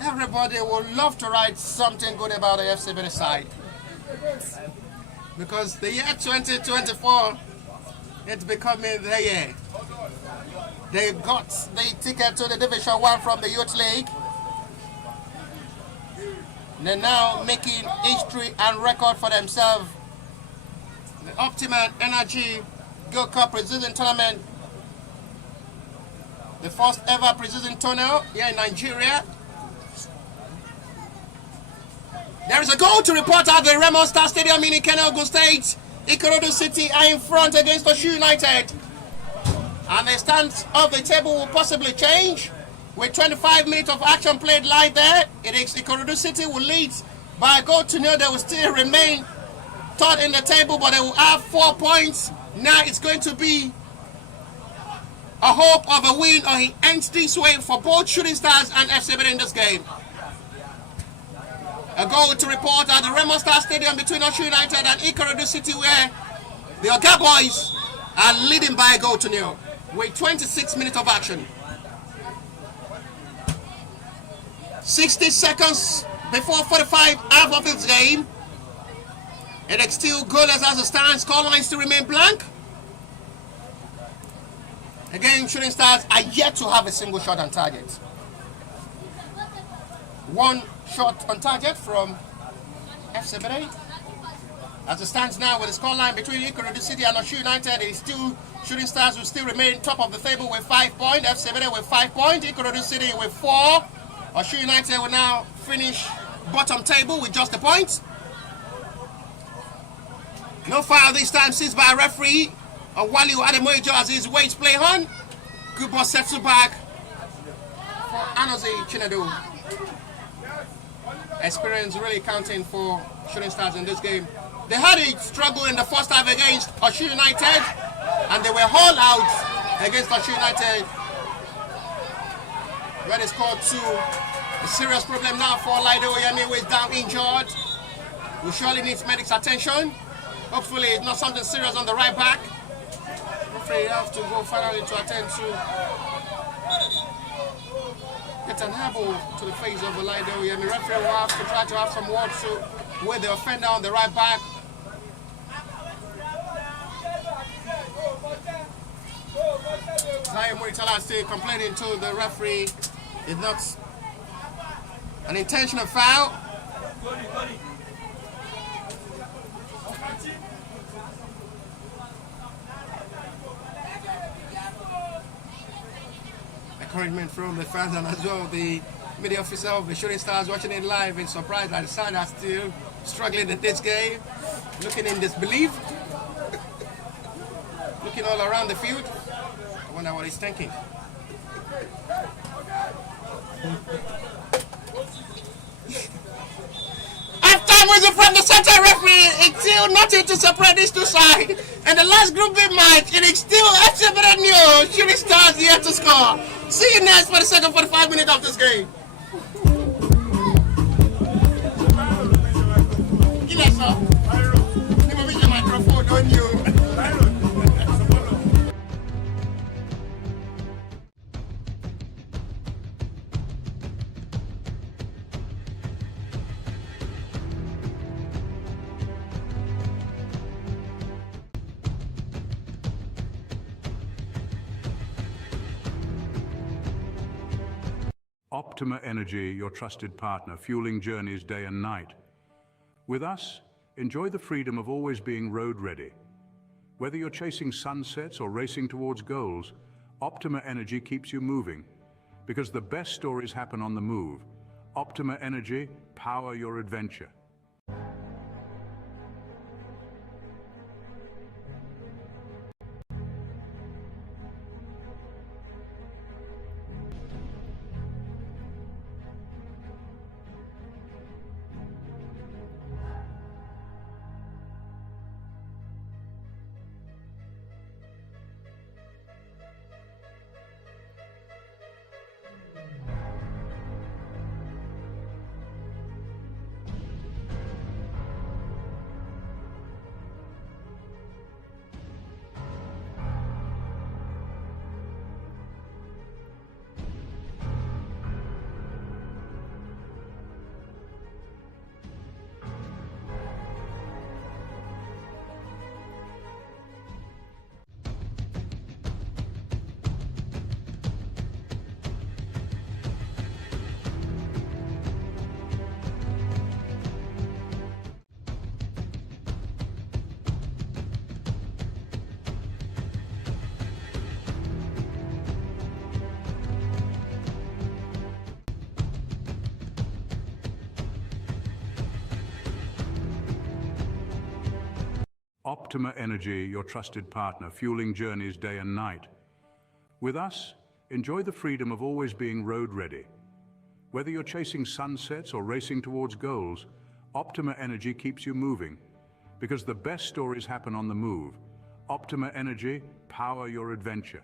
Everybody would love to write something good about the FC Ebedei side, because the year 2024, it's becoming the year. They got the ticket to the Division 1 from the Youth League. They're now making history and record for themselves. The Optima Energy Gold Cup preseason tournament, the first ever preseason tournament here in Nigeria. There is a goal to report at the Remo Star Stadium in Ikene, Ogun State. Ikorodu City are in front against Osun United. And the stance of the table will possibly change. With 25 minutes of action played live there, it is Ikorodu City will lead by a goal to nil. They will still remain third in the table, but they will have 4 points. Now it's going to be a hope of a win, or he ends this way for both Shooting Stars and FC Ebedei in this game. A goal to report at the Remo Star Stadium between Osun United and Ikorodu City, where the Oga boys are leading by a goal to nil with 26 minutes of action. 60 seconds before 45 half of this game. It is still goalless as it stands. Score lines to remain blank. Again, Shooting Stars are yet to have a single shot on target. One shot on target from FC Ebedei. As it stands now with the scoreline between Ikorodu City and Osun United, it is still Shooting Stars will still remain top of the table with 5 points. FC Ebedei with 5 points. Ikorodu City with 4. Osun United will now finish bottom table with just a point. No foul this time, seized by a referee. Waliu Ademoyo as his weights play on. Good ball sets it back for Anozie Chinedu. Experience really counting for Shooting Stars in this game. They had a struggle in the first half against Osun United, and they were hauled out against Osun United, where they scored 2. A serious problem now for Laide Oyemi, who is down injured. Who surely needs medics' attention. Hopefully it's not something serious on the right back. Referee have to go finally to attend to get an elbow to the face of Laide Oyemi. Referee will have to try to have some words with the offender on the right back. Zion Muritala still complaining to the referee. It's not an intentional foul. Encouragement from the fans and as well the media officer of the Shooting Stars watching it live in surprise that the side are still struggling in this game, looking in disbelief, looking all around the field. I wonder what he's thinking. Half-time whistle from the center referee. It's still nothing to separate these two sides. And the last group B match, it is still FC Ebedei Shooting Stars yet to score. See you next for the second 45 minutes of this game. Optima Energy, your trusted partner, fueling journeys day and night. With us, enjoy the freedom of always being road ready. Whether you're chasing sunsets or racing towards goals, Optima Energy keeps you moving. Because the best stories happen on the move. Optima Energy, power your adventure. Optima Energy, your trusted partner, fueling journeys day and night. With us, enjoy the freedom of always being road ready. Whether you're chasing sunsets or racing towards goals, Optima Energy keeps you moving. Because the best stories happen on the move. Optima Energy, power your adventure.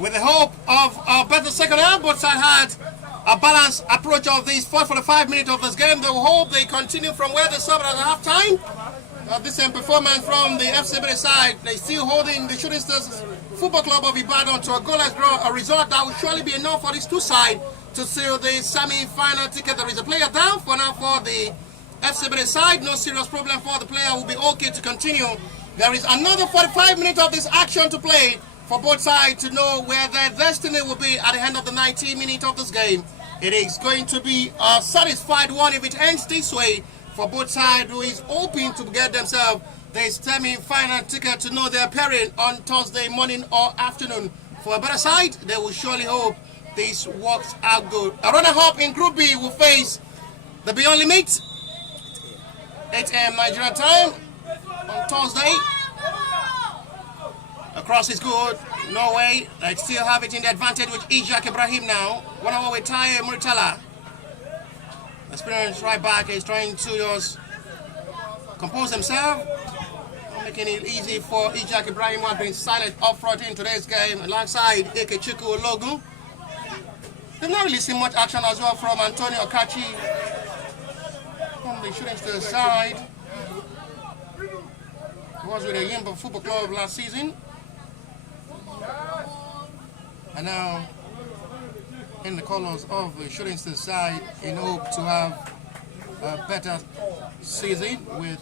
With the hope of a better second half, both sides had a balanced approach of these first 45 minutes of this game. They will hope they continue from where they stopped at half time. This performance from the FC Ebedei side. They still holding the Shooting Stars Football Club of Ibadan to a goalless draw, a result that will surely be enough for these two sides to seal the semi-final ticket. There is a player down for now for the FC Ebedei side. No serious problem for the player, will be okay to continue. There is another 45 minutes of this action to play for both sides to know where their destiny will be at the end of the 90 minutes of this game. It is going to be a satisfied one if it ends this way for both sides, who is hoping to get themselves the semi-final ticket to know their pairing on Thursday morning or afternoon. For a better side, they will surely hope this works out good. A runner-up in Group B will face the Beyond Limit, 8 a.m. Nigeria time on Thursday. Across is good. Norway, they still have it in the advantage with Ishak Ibrahim now. 1 hour with Taye Muritala. Experienced right back is trying to just compose himself, making it easy for Ishak Ibrahim, who has been silent up front in today's game, alongside Ikechukwu Ologun. They've not really seen much action as well from Antonio Okachi from the Shooting Stars side. He was with the Yimba Football Club last season, and now in the colours of the Shooting Stars side in hope to have a better season with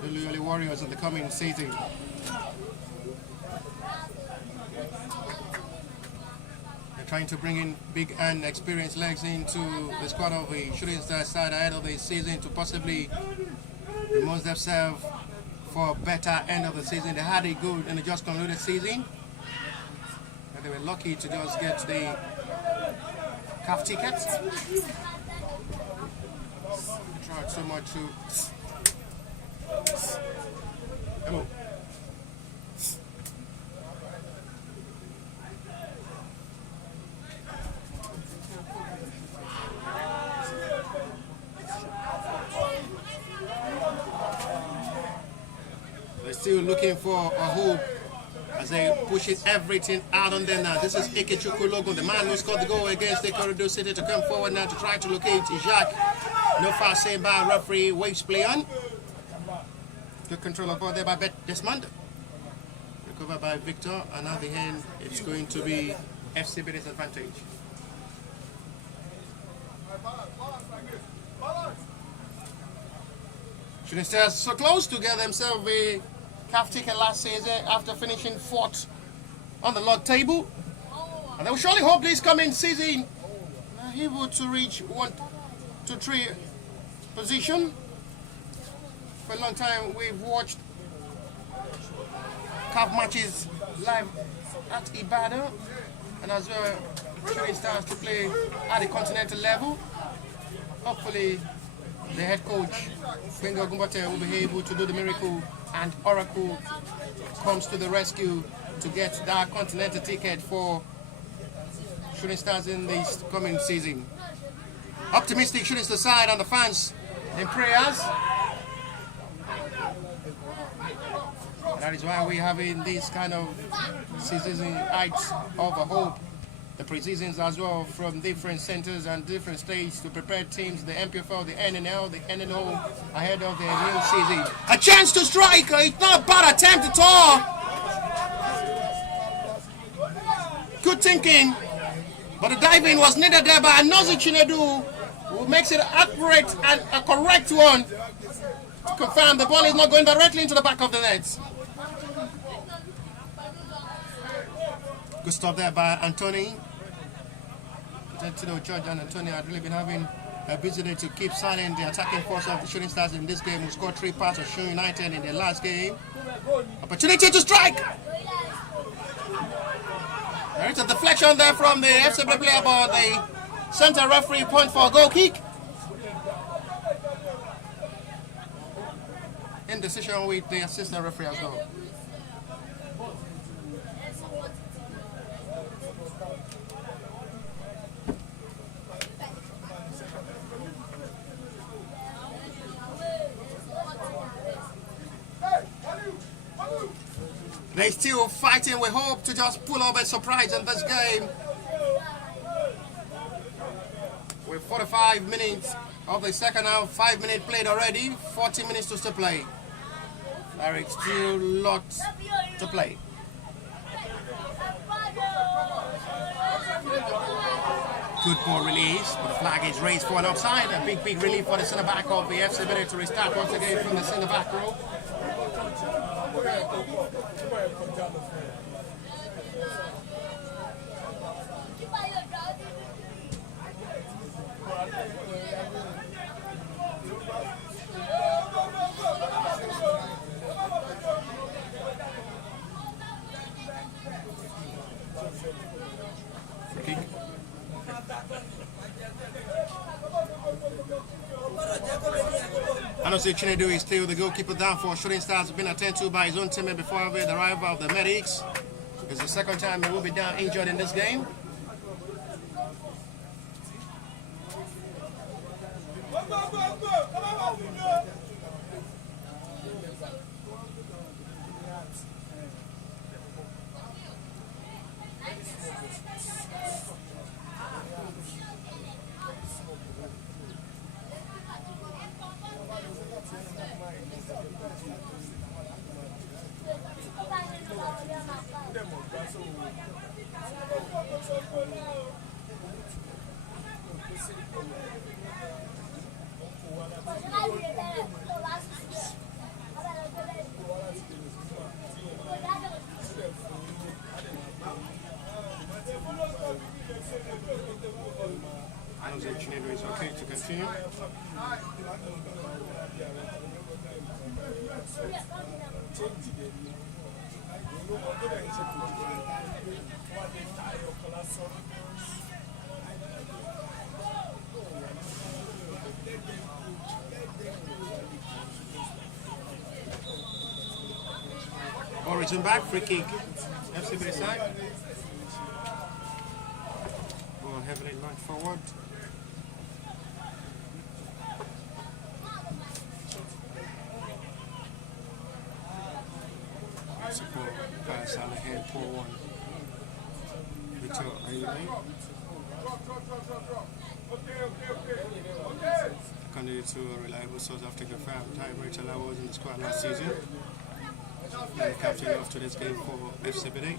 the Luyoli Warriors in the coming season. They're trying to bring in big and experienced legs into the squad of the Shooting Stars side ahead of the season to possibly promote themselves for a better end of the season. They had it good in the just concluded season. They were lucky to just get the CAF tickets. They tried so much to... Hello. They're still looking for a hope as they pushing everything out on them now. This is Ikechukwu Ologun, the man who scored the goal against the Corridor City, to come forward now to try to locate Ishak. No foul saved by referee, waves play on. Good control of ball there by Desmond. Recovered by Victor, and at the end it's going to be FC Ebedei's advantage. Shooting Stars so close to get themselves a CAF ticket last season after finishing 4th on the log table, and they will surely hope this coming season able to reach 1 to 3 position. For a long time we've watched CAF matches live at Ibadan, and as well Shooting Stars to play at the continental level. Hopefully the head coach Benga Gumbate will be able to do the miracle and Oracle comes to the rescue to get that continental ticket for Shooting Stars in this coming season. Optimistic Shooting Stars side and the fans in prayers. And that is why we're having this kind of season heights of a hope. The pre-seasons as well from different centers and different states to prepare teams, the MPFL, the NNL, the NNO ahead of the new season. A chance to strike, it's not a bad attempt at all. Good thinking, but the diving was needed there by Anozi Chinedu, who makes it accurate and a correct one to confirm the ball is not going directly into the back of the net. Good stop there by Anthony. George and Anthony had really been having a busy day to keep silent the attacking force of the Shooting Stars in this game, who scored 3 passes of Shooting United in their last game. Opportunity to strike! There is a deflection there from the FC player, but the center referee point for a goal kick. Indecision with the assistant referee as well. They're still fighting. We hope to just pull off a surprise in this game. With 45 minutes of the second half, 5 minutes played already, 40 minutes to still play. There is still lots to play. Good ball release, but the flag is raised for an offside. A big relief for the centre back of the FC Ebedei to restart once again from the centre back row. Free kick. Honestly, Chinedu is still the goalkeeper down for Shooting Stars, been attended to by his own teammate before the arrival of the medics. It's the second time he will be down injured in this game. Chinedu is okay to continue. Origin back, free kick. FC Ebedei side. Ball heavily launched forward. Support pass out ahead, poor one. Victor Ebedei. Candidate to a reliable South African fan. Time Rachel was in the squad last season. The captain of today's game for FC Ebedei.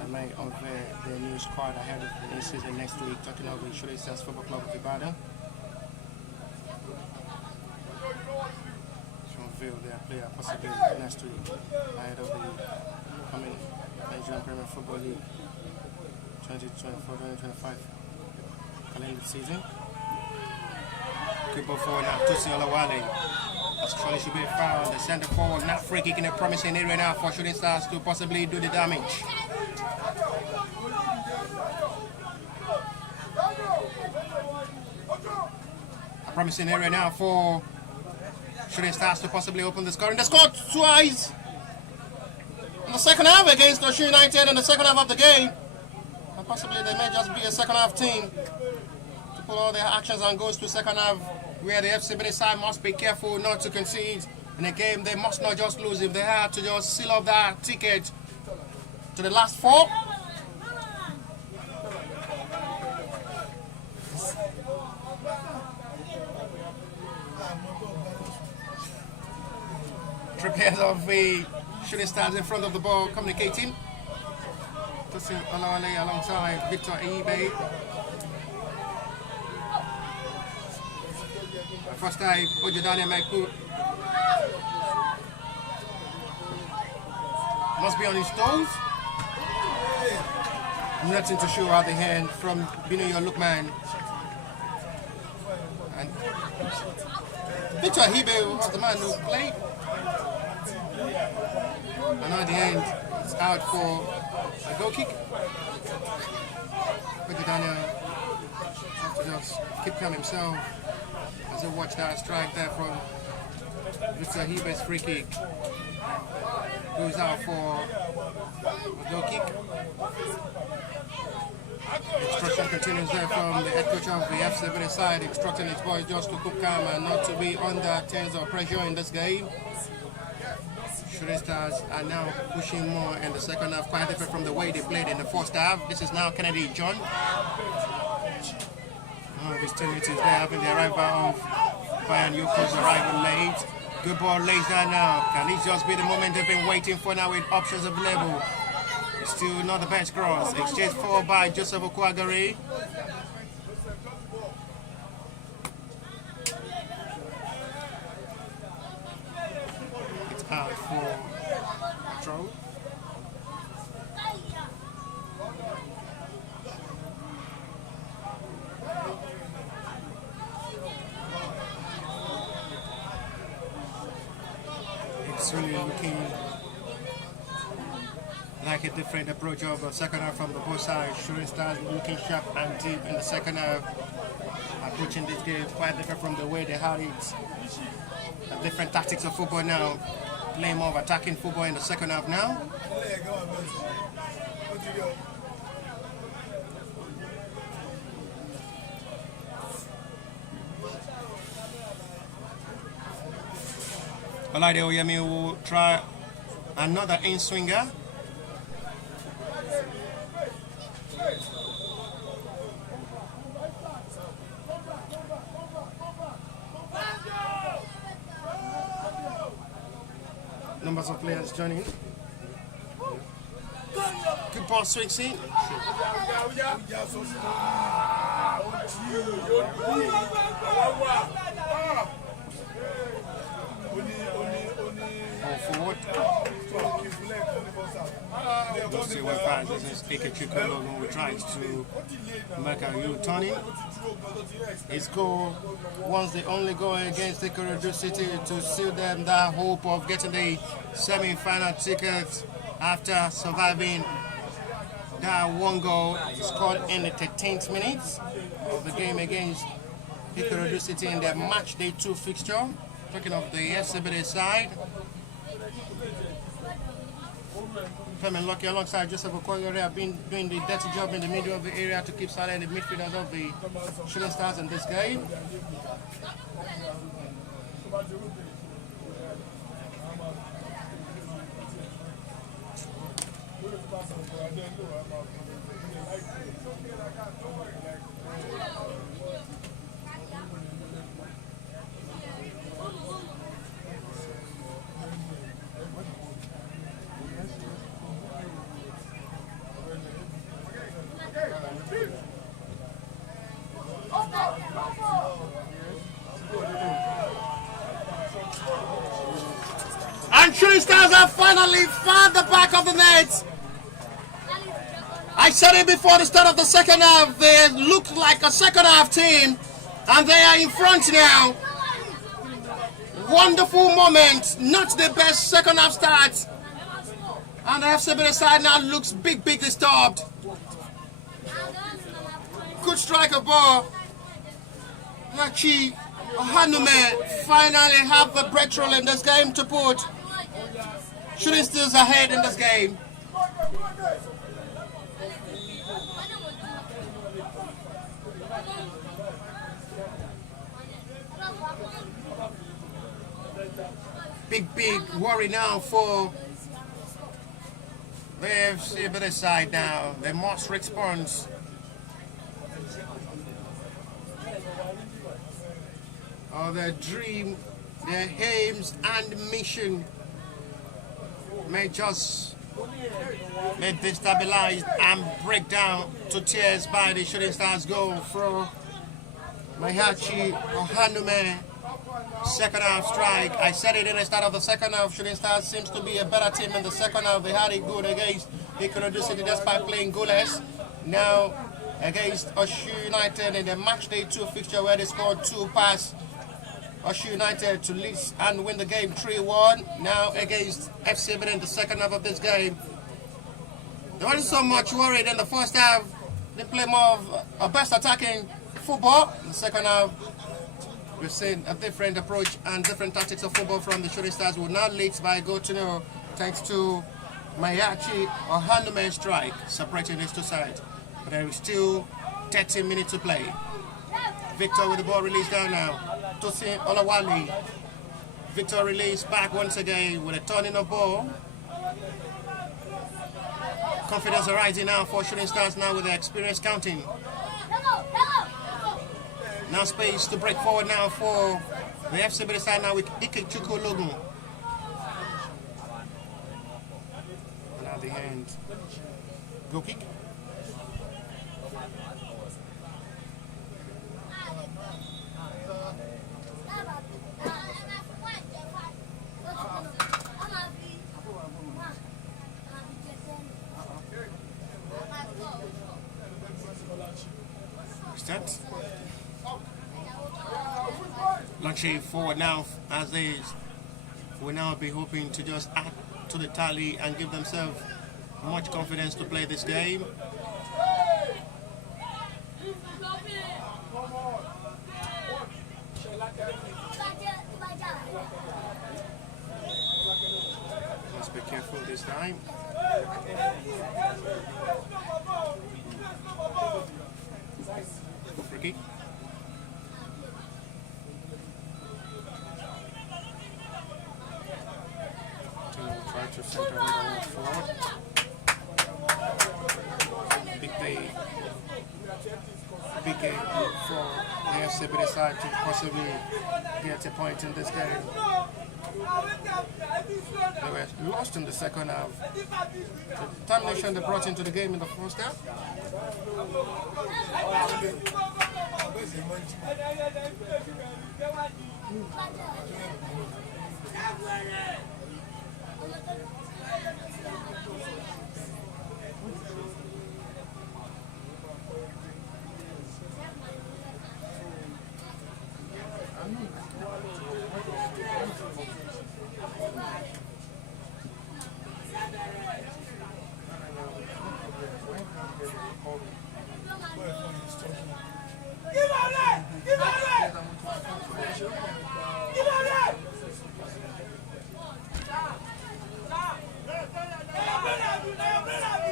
I may unveil their new squad ahead of the new season next week, talking about the Shooting Stars Football Club of Ibadan. To unveil their player possibly next week ahead of the coming Nigerian Premier Football League 2024-2025 calendar season. Good ball forward now, Tosin Olawale. Actually should be a foul. The centre forward, not free kick in a promising area now for Shooting Stars to possibly do the damage. A promising area now for Shooting Stars to possibly open the score. And they scored twice in the second half against Osun United in the second half of the game. And possibly they may just be a second half team to put all their actions and goals to second half, where the FC Ebedei side must be careful not to concede in a game. They must not just lose. If they have to just seal off that ticket to the last four. Three players of the Shooting Stars in front of the ball communicating. Tosin Olawale alongside Victor Ebedei. First time, Ojidani Maiku must be on his toes. Nothing to show out the hand from Binoyo Lukman. And Victor Ebedei was the man who played. And at the end, it's out for a goal kick. Ojidani has to just keep calm himself. As you watch that strike there from Victor Ebedei's free kick. Goes out for a goal kick. Instruction continues there from the head coach of the FC side, instructing his boys just to keep calm and not to be under tense or pressure in this game. Shooting Stars are now pushing more in the second half, quite different from the way they played in the first half. This is now Kennedy John. His teammates is there having the arrival of Bayern Yuko's arrival late. Good ball lays down now. Can this just be the moment they've been waiting for now with options available? Still not the best cross. Exchange forward by Joseph Okwagari. It's out for throw. It's really looking like a different approach of the second half from the both sides. Shooting Stars looking sharp and deep in the second half. Approaching this game quite different from the way they had it. The different tactics of football now. Playing more of attacking football in the second half now. Olaide Oyemi will try another in-swinger. Numbers of players joining. Good ball swings in. Forward. Don't see what pass. This is Ikechukolo who tries to make a U-turning. His goal was the only goal against Ikorodu City to seal them that hope of getting the semi-final tickets after surviving that one goal scored in the 13th minute of the game against Ikorodu City in their match day 2 fixture. Talking of the Ebedei side. Clement Lucky alongside Joseph Okoyore have been doing the dirty job in the middle of the area to keep silent the midfielders of the Shooting Stars in this game. And Shooting Stars have finally found the back of the net. I said it before the start of the second half, they look like a second half team and they are in front now. Wonderful moment, not the best second half start. And the FC side now looks big disturbed. Good striker ball. Lachi Hanume finally have the breakthrough in this game to put Shooting Stars ahead in this game. Big worry now for the FC side now. They must respond. Their dream, their aims and mission may destabilize and break down to tears by the Shooting Stars goal from Mayachi Ohanume. Second half strike. I said it in the start of the second half. Shooting Stars seems to be a better team in the second half. They had it good against Ikorodu City despite playing goalless. Now against Oshu United in the match day 2 fixture where they scored 2 passes. Oshu United to lead and win the game 3-1. Now against FC Ebedei in the second half of this game. There wasn't so much worried in the first half. They play more of a best attacking football. In the second half, we've seen a different approach and different tactics of football from the Shooting Stars, who now leads by a goal to 0 thanks to Mayachi Ohanume strike separating these two sides. But there is still 30 minutes to play. Victor with the ball released down now. Tosin Olawale. Victor released back once again with a turning of ball. Confidence arising now for Shooting Stars now with the experience counting. Now space to break forward now for the FC Ebedei side now with Ikechukwu Logun. And at the end, goal kick. Steps. Launching forward now as they will now be hoping to just add to the tally and give themselves much confidence to play this game. Must be careful this time. Free kick. Try to center it forward. Big game for the FC Ebedei side to possibly get a point in this game. They were lost in the second half. The termination they brought into the game in the first half.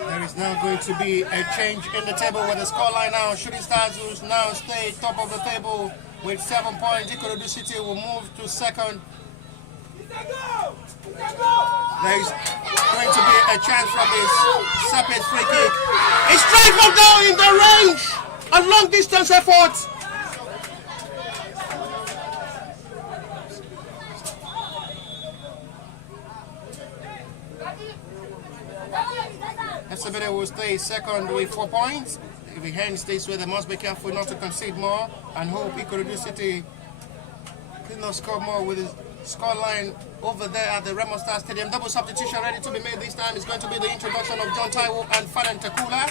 There is now going to be a change in the table with the scoreline now. Shooting Stars will now stay top of the table with 7 points. Ikorodu City will move to second. There is going to be a chance from this Stoppage free kick. It's straight from down in the range. A long distance effort. FC Ebedei will stay second with 4 points. If it ends this way, they must be careful not to concede more and hope Ikorodu City could not score more with his scoreline over there at the Remo Star Stadium. Double substitution ready to be made this time. It's going to be the introduction of John Taiwo and Fadan Takula.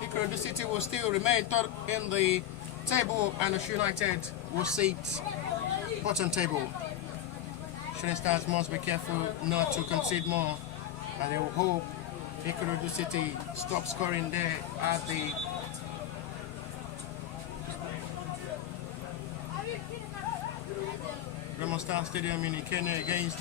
Ikorodu City will still remain third in the table and Osun United will sit bottom table. Shooting Stars must be careful not to concede more and they will hope Ikorodu City stop scoring there at the Remo Star Stadium in Kenya against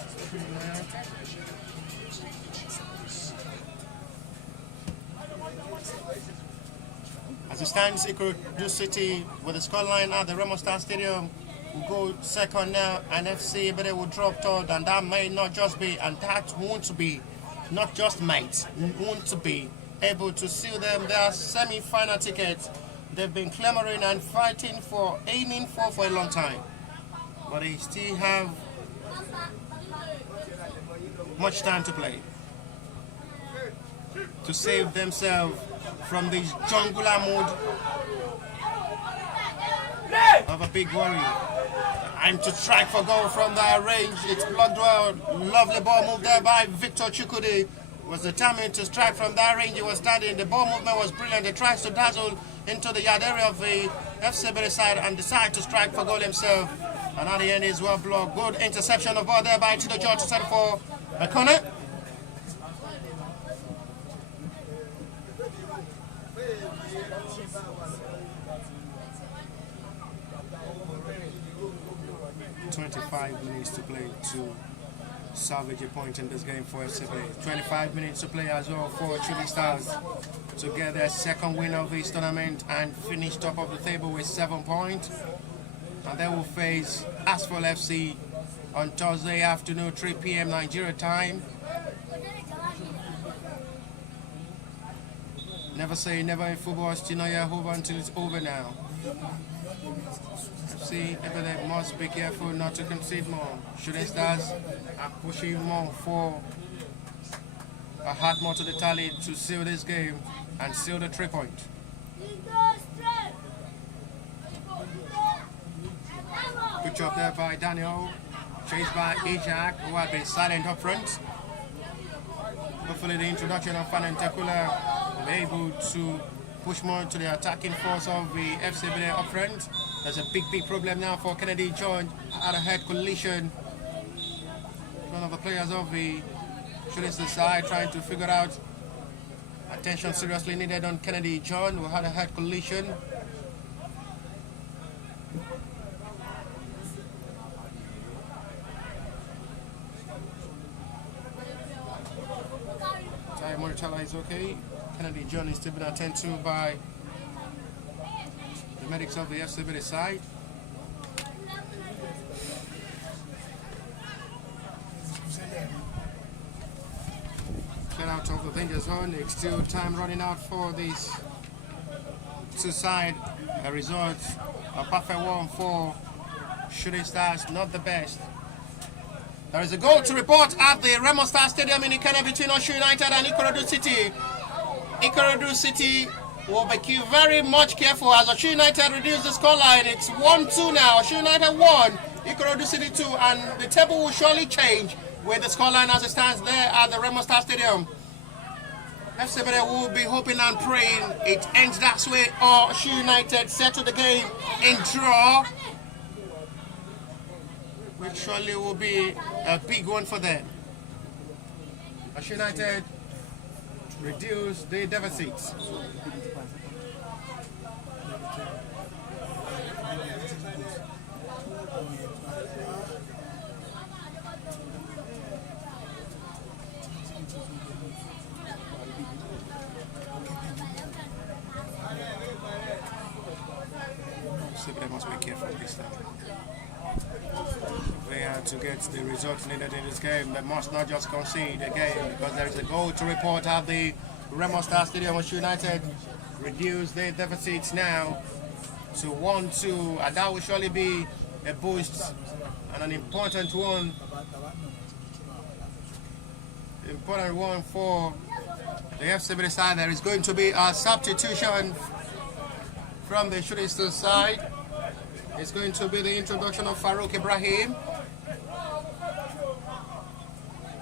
as it stands, Ikorodu City with the scoreline at the Remo Star Stadium will go second now and FC Ebedei will drop third, and that may not just be, and that won't be, not just might, won't be able to seal them their semi-final tickets they've been clamoring and fighting for, aiming for a long time. But they still have much time to play to save themselves from this jungler mode of a big worry. Time to strike for goal from that range. It's blocked well. Lovely ball move there by Victor Chukwudi. Was determined to strike from that range. He was standing. The ball movement was brilliant. He tries to dazzle into the yard area of the FC Ebedei side and decide to strike for goal himself. And at the end is well blocked. Good interception of ball there by Tito George to set for a corner. .25 minutes to play to salvage a point in this game for FCB. 25 minutes to play as well for Shooting Stars to get their second win of this tournament and finish top of the table with 7 points. And they will face Asphalt FC on Thursday afternoon, 3 p.m. Nigeria time. Never say never in football. It's still not yet over until it's over now. FC Ebedei must be careful not to concede more. Shooting Stars are pushing more for a hard more to the tally to seal this game and seal the 3 point. Good job there by Daniel, chased by Ajak, who had been silent up front. Hopefully the introduction of Fan and Tekula will be able to push more to the attacking force of the FC Ebedei up front. There's a big problem now for Kennedy John at a head collision. One of the players of the Shooting Stars side trying to figure out. Attention seriously needed on Kennedy John, who had a head collision. Moritala is okay. Kennedy John is still being attended to by the medics of the FC Ebedei side. Get out of the danger zone. It's still time running out for these two sides. A result, a perfect one for Shooting Stars, not the best. There is a goal to report at the Remo Star Stadium in Ikene between Oshu United and Ikorodu City. Ikorodu City will be very much careful as Oshu United reduce the scoreline. It's 1-2 now. Oshu United 1, Ikorodu City 2, and the table will surely change with the scoreline as it stands there at the Remo Star Stadium. FC Ebedei will be hoping and praying it ends that way, or Oshu United settle the game in draw, which surely will be a big one for them. Oshu United reduce the deficit. They must be careful this time. They are to get the results needed in this game. They must not just concede a game, because there is a goal to report at the Remo Star Stadium. Oshu United reduce their deficits now to 1-2, and that will surely be a boost and an important one. Important one for the FC Ebedei side. There is going to be a substitution from the Shooting Stars side. It's going to be the introduction of Farouk Ibrahim,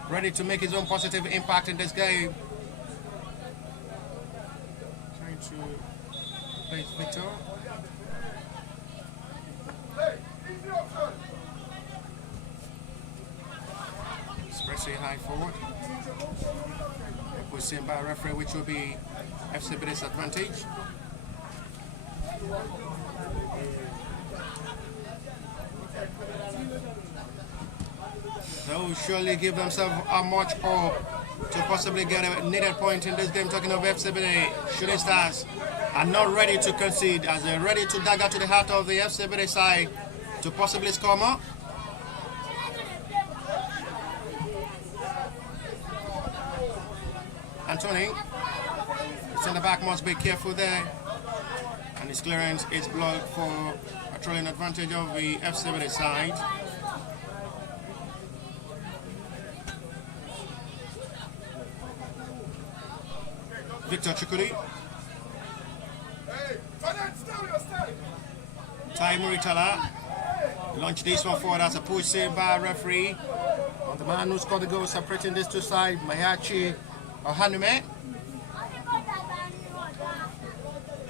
ready to make his own positive impact in this game. Trying to place Victor. Expressing high forward. Push in by a referee, which will be FC Ebedei's advantage. They will surely give themselves a much hope to possibly get a needed point in this game. Talking of FC Ebedei, Shooting Stars are not ready to concede, as they're ready to dagger to the heart of the FC Ebedei side to possibly score more. Anthony, centre back, must be careful there, and his clearance is blocked for a trolling advantage of the FC Ebedei side. Victor Chukuri. Tai Muritala. Launch this one forward as a push save by a referee. On the man who scored the goal separating these two sides, Mayachi Ohanume.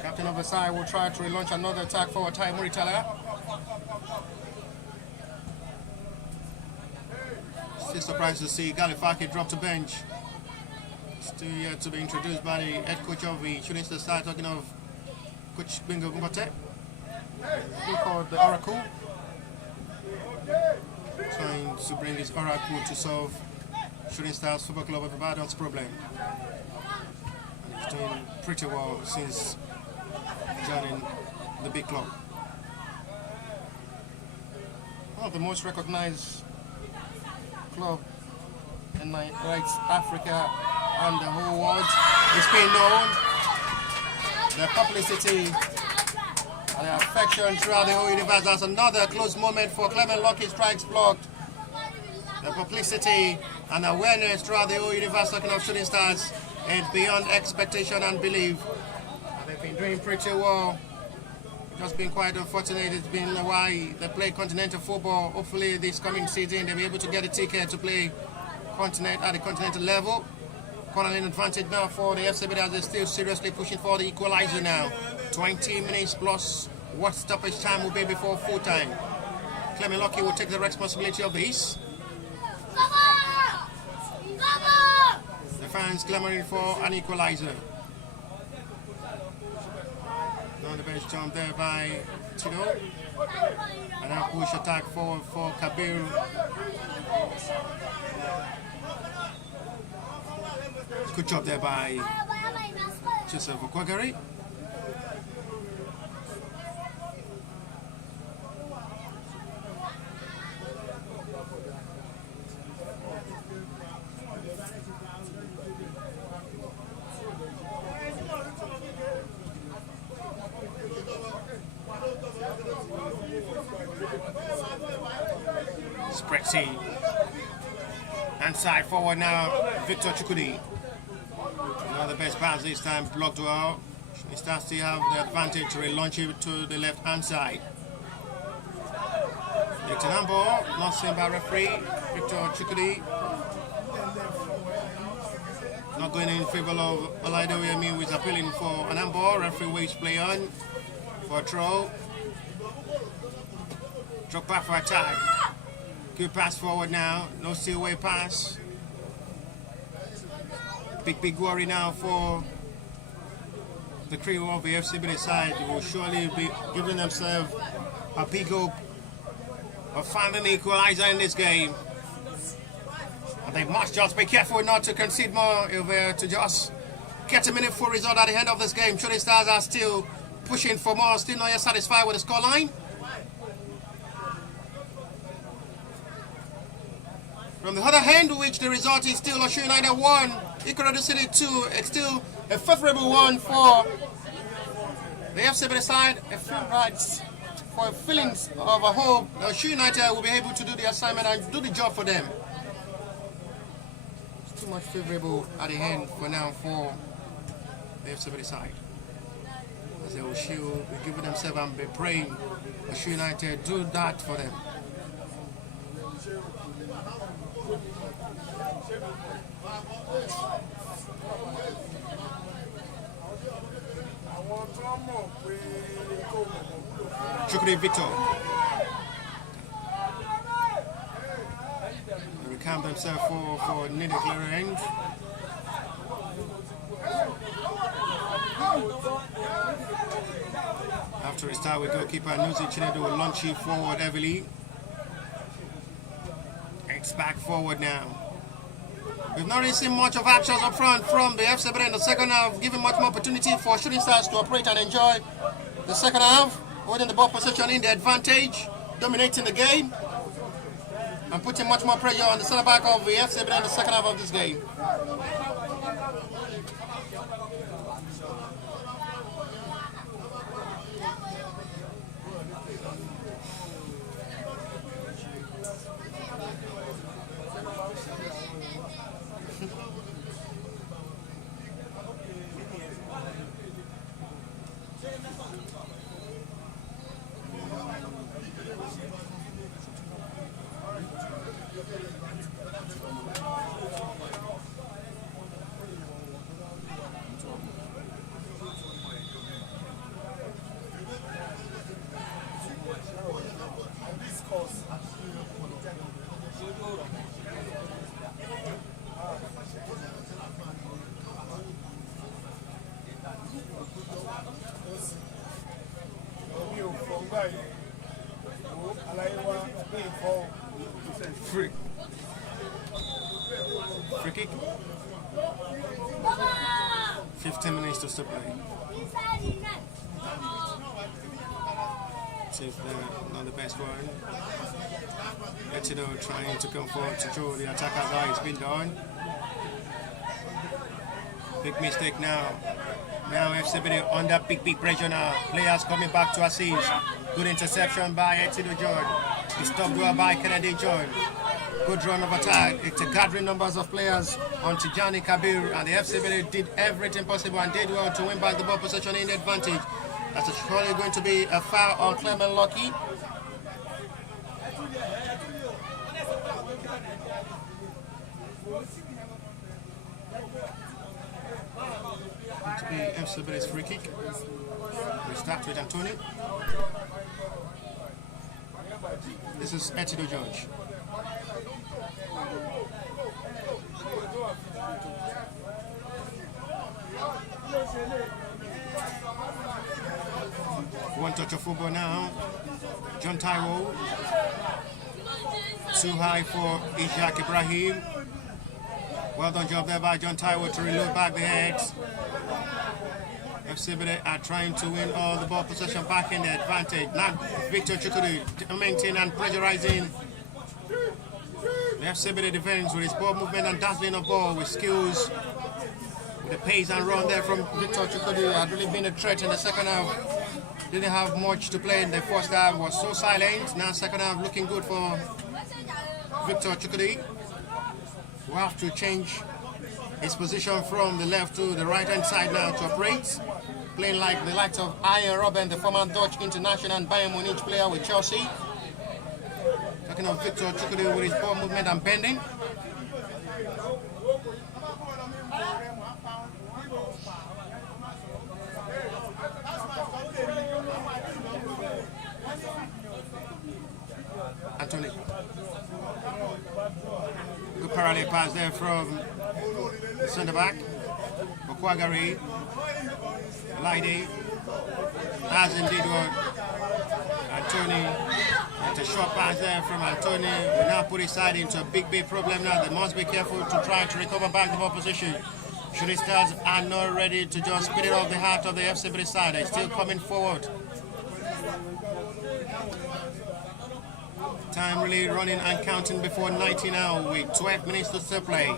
Captain of the side will try to relaunch another attack for Tai Muritala. Still surprised to see Galifaki drop to bench. Still yet to be introduced by the head coach of the Shooting Stars side, talking of Coach Bingo Gumbate, who called the Oracle. trying to bring his oracle to solve Shooting Stars Football Club of Ibadan's problem. And he's doing pretty well since joining the big club. One of the most recognized club in Africa and the whole world. It's been known. The publicity and the affection throughout the whole universe. That's another close moment for Clement Lucky. Strikes blocked. The publicity and awareness throughout the whole universe talking of Shooting Stars is beyond expectation and belief. And they've been doing pretty well. Just been quite unfortunate. It's been a while they play continental football. Hopefully this coming season they'll be able to get a ticket to play at the continental level. Cornerline advantage now for the FC Ebedei as they're still seriously pushing for the equalizer now. 20 minutes plus what stoppage time will be before full time. Clement Lucky will take the responsibility of this. The fans clamoring for an equalizer. Now the best jump there by Tino. And now push attack forward for Kabir. Good job there by Joseph Okwagari. Sprexy. And side forward now, Victor Chukudi. Now the best pass this time, blocked well. He starts to have the advantage to relaunch it to the left hand side. Victor Nambo, not seen by referee, Victor Chukudi. Not going in favor of Olaido Yemi, who is appealing for an handball. Referee waves play on for a throw. Drop back for attack. Good pass forward now, no steal away pass. Big worry now for the crew of the FC Ebedei side. They will surely be giving themselves a big hope of finding the equalizer in this game. And they must just be careful not to concede more if they're to just get a meaningful result at the end of this game. Shooting Stars are still pushing for more, still not yet satisfied with the scoreline. From the other hand, which the result is still Osho United 1, Ikorodu City 2. It's still a favorable one for the FC Ebedei side. A few rights for feelings of a hope Osho United will be able to do the assignment and do the job for them. It's too much favorable at the end for now for the FC Ebedei side. As they will be giving themselves and be praying Osho United do that for them. Chukudi Victor. They recount themselves for nearly clear end. After a start with goalkeeper Nuzi Chinedu will launch it forward heavily. It's back forward now. We've not really seen much of actions up front from the FC Ebedei in the second half, giving much more opportunity for Shooting Stars to operate and enjoy the second half, holding the ball possession in the advantage, dominating the game, and putting much more pressure on the centre back of the FC Ebedei in the second half of this game. Free kick. 15 minutes to stop play. Seems not the best one. Ebedei trying to come forward to show the attackers how it's been done. Big mistake now. Now Ebedei under big pressure now. Players coming back to assist. Good interception by Ebedei John. He stopped well by Kennedy John. Good run of attack. It's a gathering numbers of players on Tijani Kabir, and the Ebedei did everything possible and did well to win back the ball possession in the advantage. That's surely going to be a foul on Clement Lucky. To be Ebedei's free kick. We start with Anthony. This is Ebedei George. One touch of football now. John Taiwo. Too high for Ishaq Ibrahim. Well done job there by John Taiwo to reload back the heads. Ebedei are trying to win all the ball possession back in the advantage. Now Victor Chukwudi tormenting and pressurizing. The Ebedei defense with his ball movement and dazzling of ball with skills. With the pace and run there from Victor Chukwudi had really been a threat in the second half. Didn't have much to play in the first half, was so silent. Now second half looking good for Victor Chukwudi. We have to change his position from the left to the right hand side now to operate. Playing like the likes of Arjen Robben, the former Dutch international and Bayern Munich player with Chelsea. Talking of Victor Chukwudi with his ball movement and bending. Anthony. Good parallel pass there from the centre back. Bokwagari. Lydie. Has indeed one. Anthony. It's a short pass there from Anthony. We now put his side into a big problem now. They must be careful to try to recover back the ball position. Shooting Stars are not ready to just spit it off the heart of the Ebedei side. They're still coming forward. Time really running and counting before 90 now with 12 minutes to still play.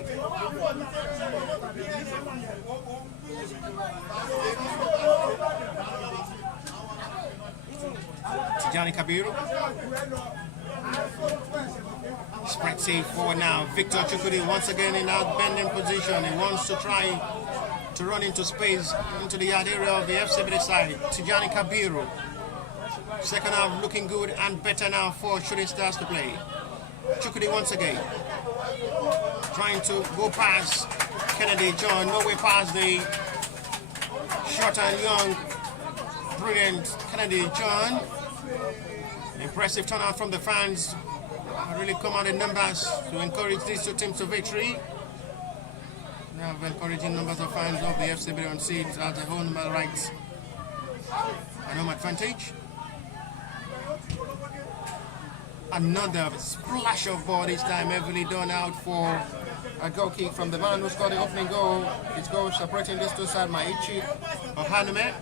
Tijani Kabir. Spread safe forward now. Victor Chukwudi once again in that bending position. He wants to try to run into space into the yard area of the Ebedei side. Tijani Kabir. Second half looking good and better now for Shooting Stars to play. Chukwudi once again. Trying to go past Kennedy John. No way past the short and young, brilliant Kennedy John. Impressive turnout from the fans. Really come out in numbers to encourage these two teams to victory. They have encouraging numbers of fans of the Ebedei on seats at the home number rights. An home advantage. Another splash of ball this time, heavily done out for a goal kick from the man who scored the opening goal. His goal separating these two sides, Maichi Ohaneme.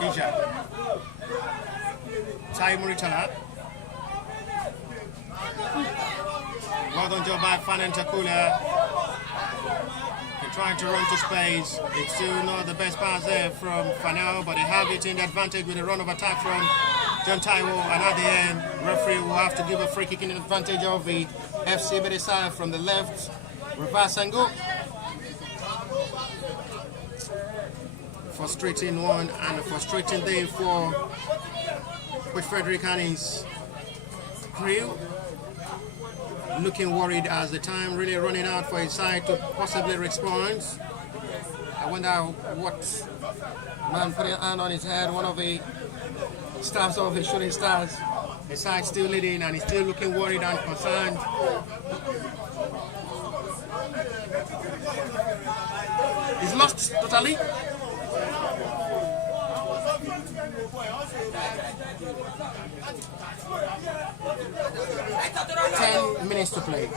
Isha. Tai Muritala. Well done job by Fanen Takula. They're trying to run to space. It's still not the best pass there from Fanel, but they have it in the advantage with a run of attack from John Taiwo. And at the end, referee will have to give a free kick in advantage of the Ebedei side from the left. Reverse angle. Frustrating one and a frustrating day for Coach Frederick and his crew. Looking worried as the time really running out for his side to possibly respond. I wonder what man put a hand on his head, one of the staffs of the Shooting Stars. His side still leading and he's still looking worried and concerned. lost totally. 10 minutes to play.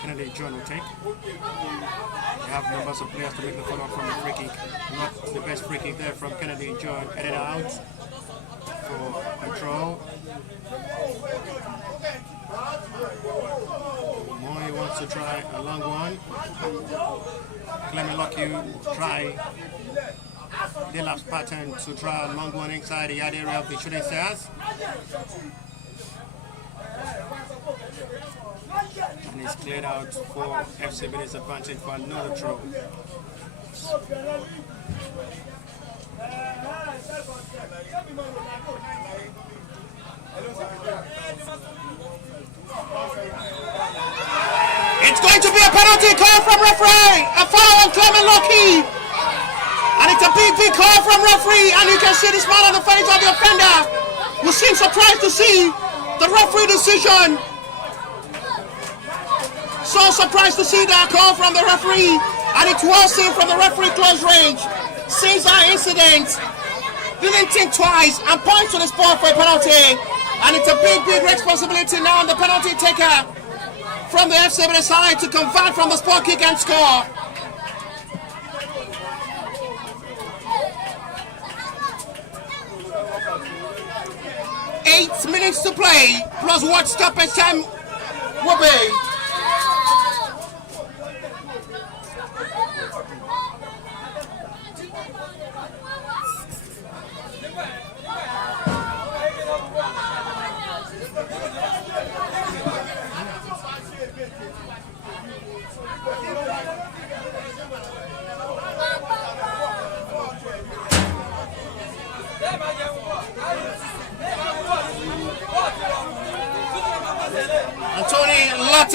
Kennedy John will take. We have numbers of players to make the follow-up from the free kick. Not the best free kick there from Kennedy John. Headed out for control. Moy wants to try a long one. Clement Lockhew try the last pattern to try a long one inside the yard area of the shooting stars. And it's cleared out for FC Ebedei's advantage for another throw. It's going to be a penalty call from referee. A foul on Clement Lockheed. And it's a big call from referee. And you can see the smile on the face of the offender, who seems surprised to see the referee decision. So surprised to see that call from the referee. And it was seen from the referee close range. Sees that incident, didn't think twice and points to the spot for a penalty. And it's a big responsibility now on the penalty taker from the FC Ebedei side to convert from the spot kick and score. Eight minutes to play, plus what stoppage time will be.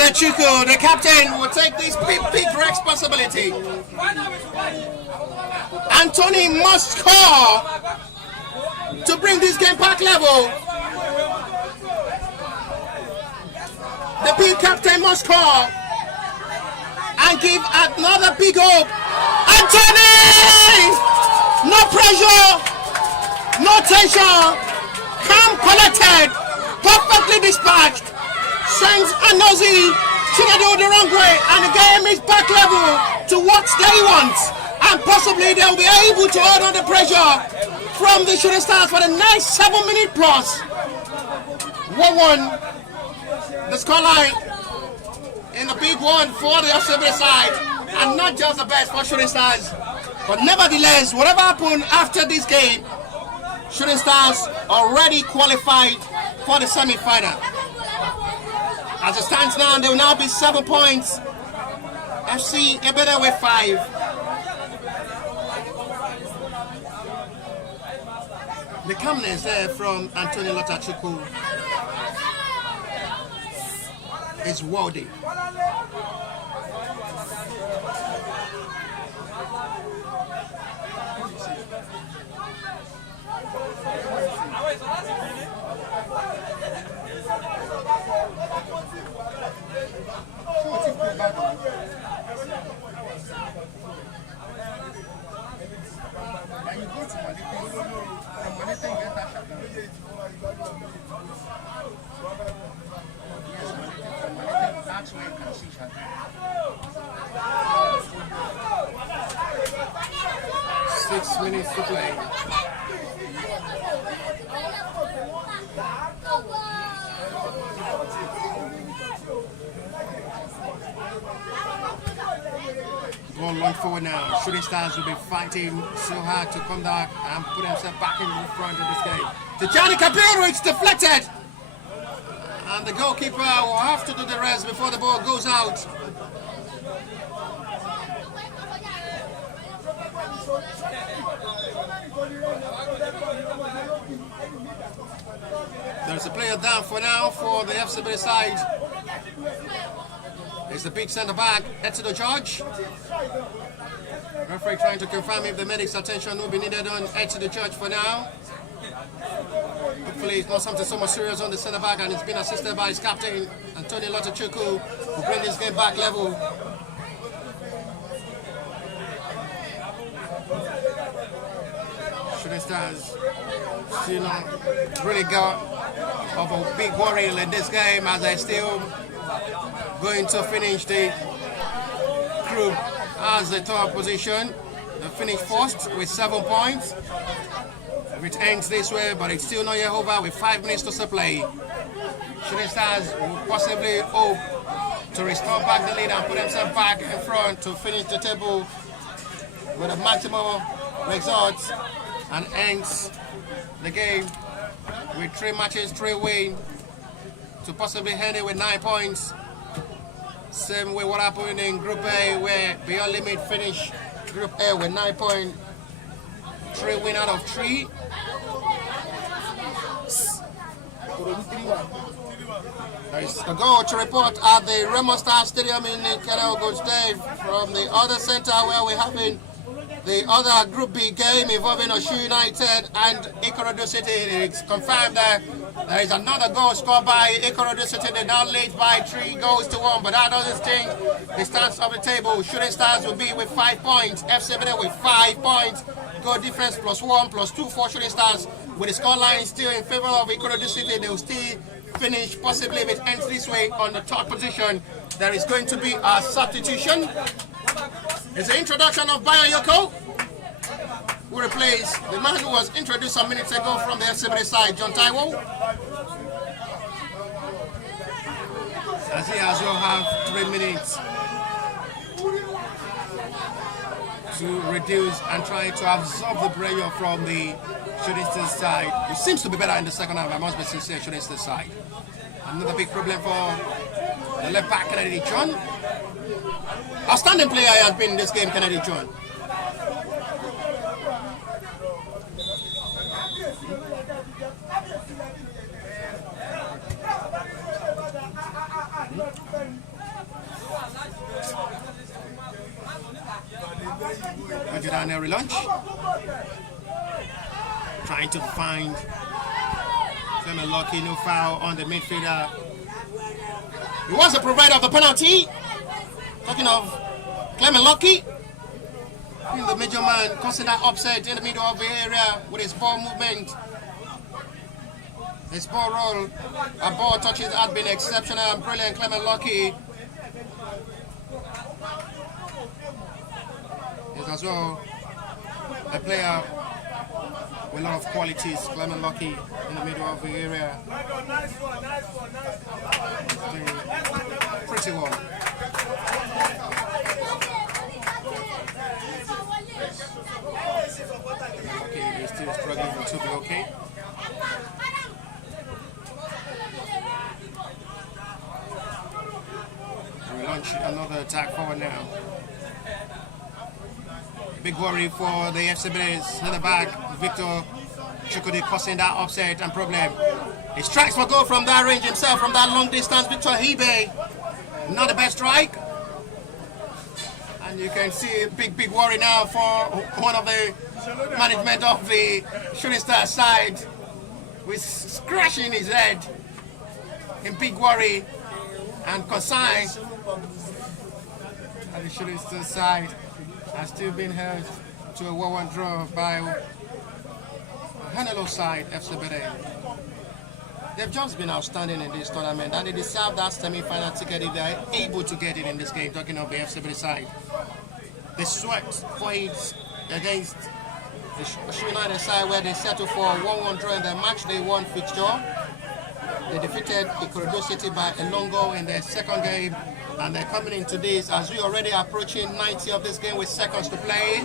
Chuku, the captain, will take this big responsibility. Anthony must score to bring this game back level. The big captain must score and give another big hope. Anthony! No pressure, no tension, calm, collected, perfectly dispatched. Sends Anozi Chinedu the wrong way, and the game is back level to what they want, and possibly they'll be able to hold on the pressure from the shooting stars for the next 7 minutes plus. 1-1 the scoreline in the big one for the FC Ebedei side, and not just the best for shooting stars, but nevertheless, whatever happened after this game, shooting stars already qualified for the semi-final. As it stands now, there will now be 7 points. FC Ebedei with 5. The calmness there from Anthony Lotachuku is worthy. Six minutes to play. Going long forward now. Shooting stars will be fighting so hard to come back and put themselves back in the front of this game. Tijani Kabir, it's deflected. And the goalkeeper will have to do the rest before the ball goes out. There's a player down for now for the FCB side. It's the big centre back, Etudo George. Referee trying to confirm if the medic's attention will be needed on Etudo George for now. Hopefully it's not something so much serious on the centre back, and it's been assisted by his captain, Antonio Lotochukwu, who bring this game back level. Shooting Stars still not really got of a big worry in this game, as they're still going to finish the group as the top position. They finished first with 7 points. If it ends this way, but it's still not yet over with 5 minutes to play. Shooting Stars will possibly hope to restore back the lead and put themselves back in front to finish the table with a maximum result, and ends the game with 3 matches, 3 wins, to possibly end it with 9 points. Same way what happened in Group A, where Beyond Limit finished Group A with 9 points, 3 wins out of 3. There is a goal to report at the Remo Star Stadium in Ogun State from the other center, where we're having the other Group B game involving Oshu United and Ikorodu City. It's confirmed that there is another goal scored by Ikorodu City. They now lead by 3 goals to 1, but that doesn't change the stats of the table. Shooting Stars will be with 5 points, FC Ebedei with 5 points, goal difference +1, +2 for Shooting Stars. With the scoreline still in favor of Ikorodu City, they will still finish, possibly if it ends this way, on the 3rd position. There is going to be a substitution. It's the introduction of Bayo Yoko, who replaced the man who was introduced some minutes ago from the FC Ebedei side, John Taiwo. As he as well have 3 minutes to reduce and try to absorb the pressure from the Shooting Stars side. It seems to be better in the second half, I must be sincere, Shooting Stars side. Another big problem for the left back, Kennedy John. Outstanding player has been in this game, Kennedy John. Down relaunch, trying to find Clement Lucky, no foul on the midfielder. He was the provider of the penalty. Talking of Clement Lucky, the major man causing that upset in the middle of the area with his ball movement. His ball roll, and ball touches have been exceptional and brilliant. Clement Lucky is as well a player with a lot of qualities. Clement Lucky in the middle of the area. Pretty well. Okay, he's still struggling to be okay. We launch another attack forward now. Big worry for the FC Ebedei centre back, Victor Chukwudi, causing that upset and problem. He strikes for goal from that range himself, from that long distance. Victor Hebe, not the best strike. And you can see a big worry now for one of the management of the Shooting Stars side, with scratching his head in big worry and concern. And the Shooting Stars side has still been held to a 1-1 draw by Hanelo side, FC Ebedei. They've just been outstanding in this tournament, and they deserve that semi-final ticket if they are able to get it in this game, talking of the FC Ebedei side. They sweat for it against the Oshu United side, where they settled for a 1-1 draw in their match day 1 fixture. They defeated Ikorodu City by a long goal in their second game, and they're coming into this as we already approaching 90 of this game with seconds to play,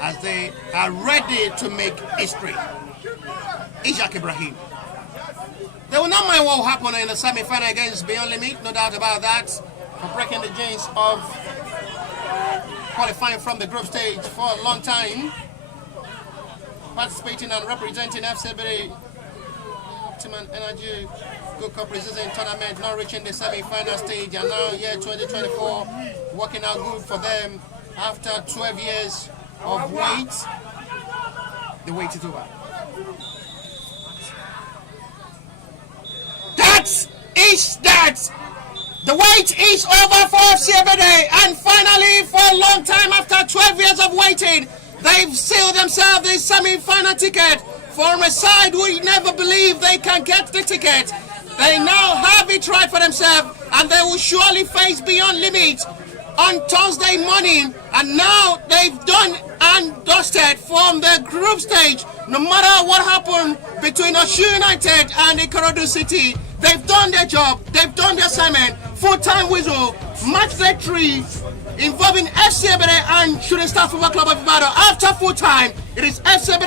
as they are ready to make history. Ishaq Ibrahim. They will not mind what will happen in the semi-final against Beyond Limit, no doubt about that, for breaking the jinx of qualifying from the group stage for a long time. participating and representing FC Ebedei. Optima Energy Good Cup Preseason Tournament, not reaching the semi-final stage, and now year 2024 working out good for them after 12 years of wait. The wait is over. That the wait is over for FC Ebedei, and finally, for a long time after 12 years of waiting, they've sealed themselves the semi-final ticket from a side who never believed they can get the ticket. They now have it right for themselves, and they will surely face Beyond Limit on Thursday morning. And now they've done and dusted from the group stage. No matter what happened between Osun United and Ikorodu City, they've done their job, they've done their assignment. Full-time whistle, match day 3, involving FC Ebedei and Shooting Star Football Club of Ibadan. After full time, it is FC Ebedei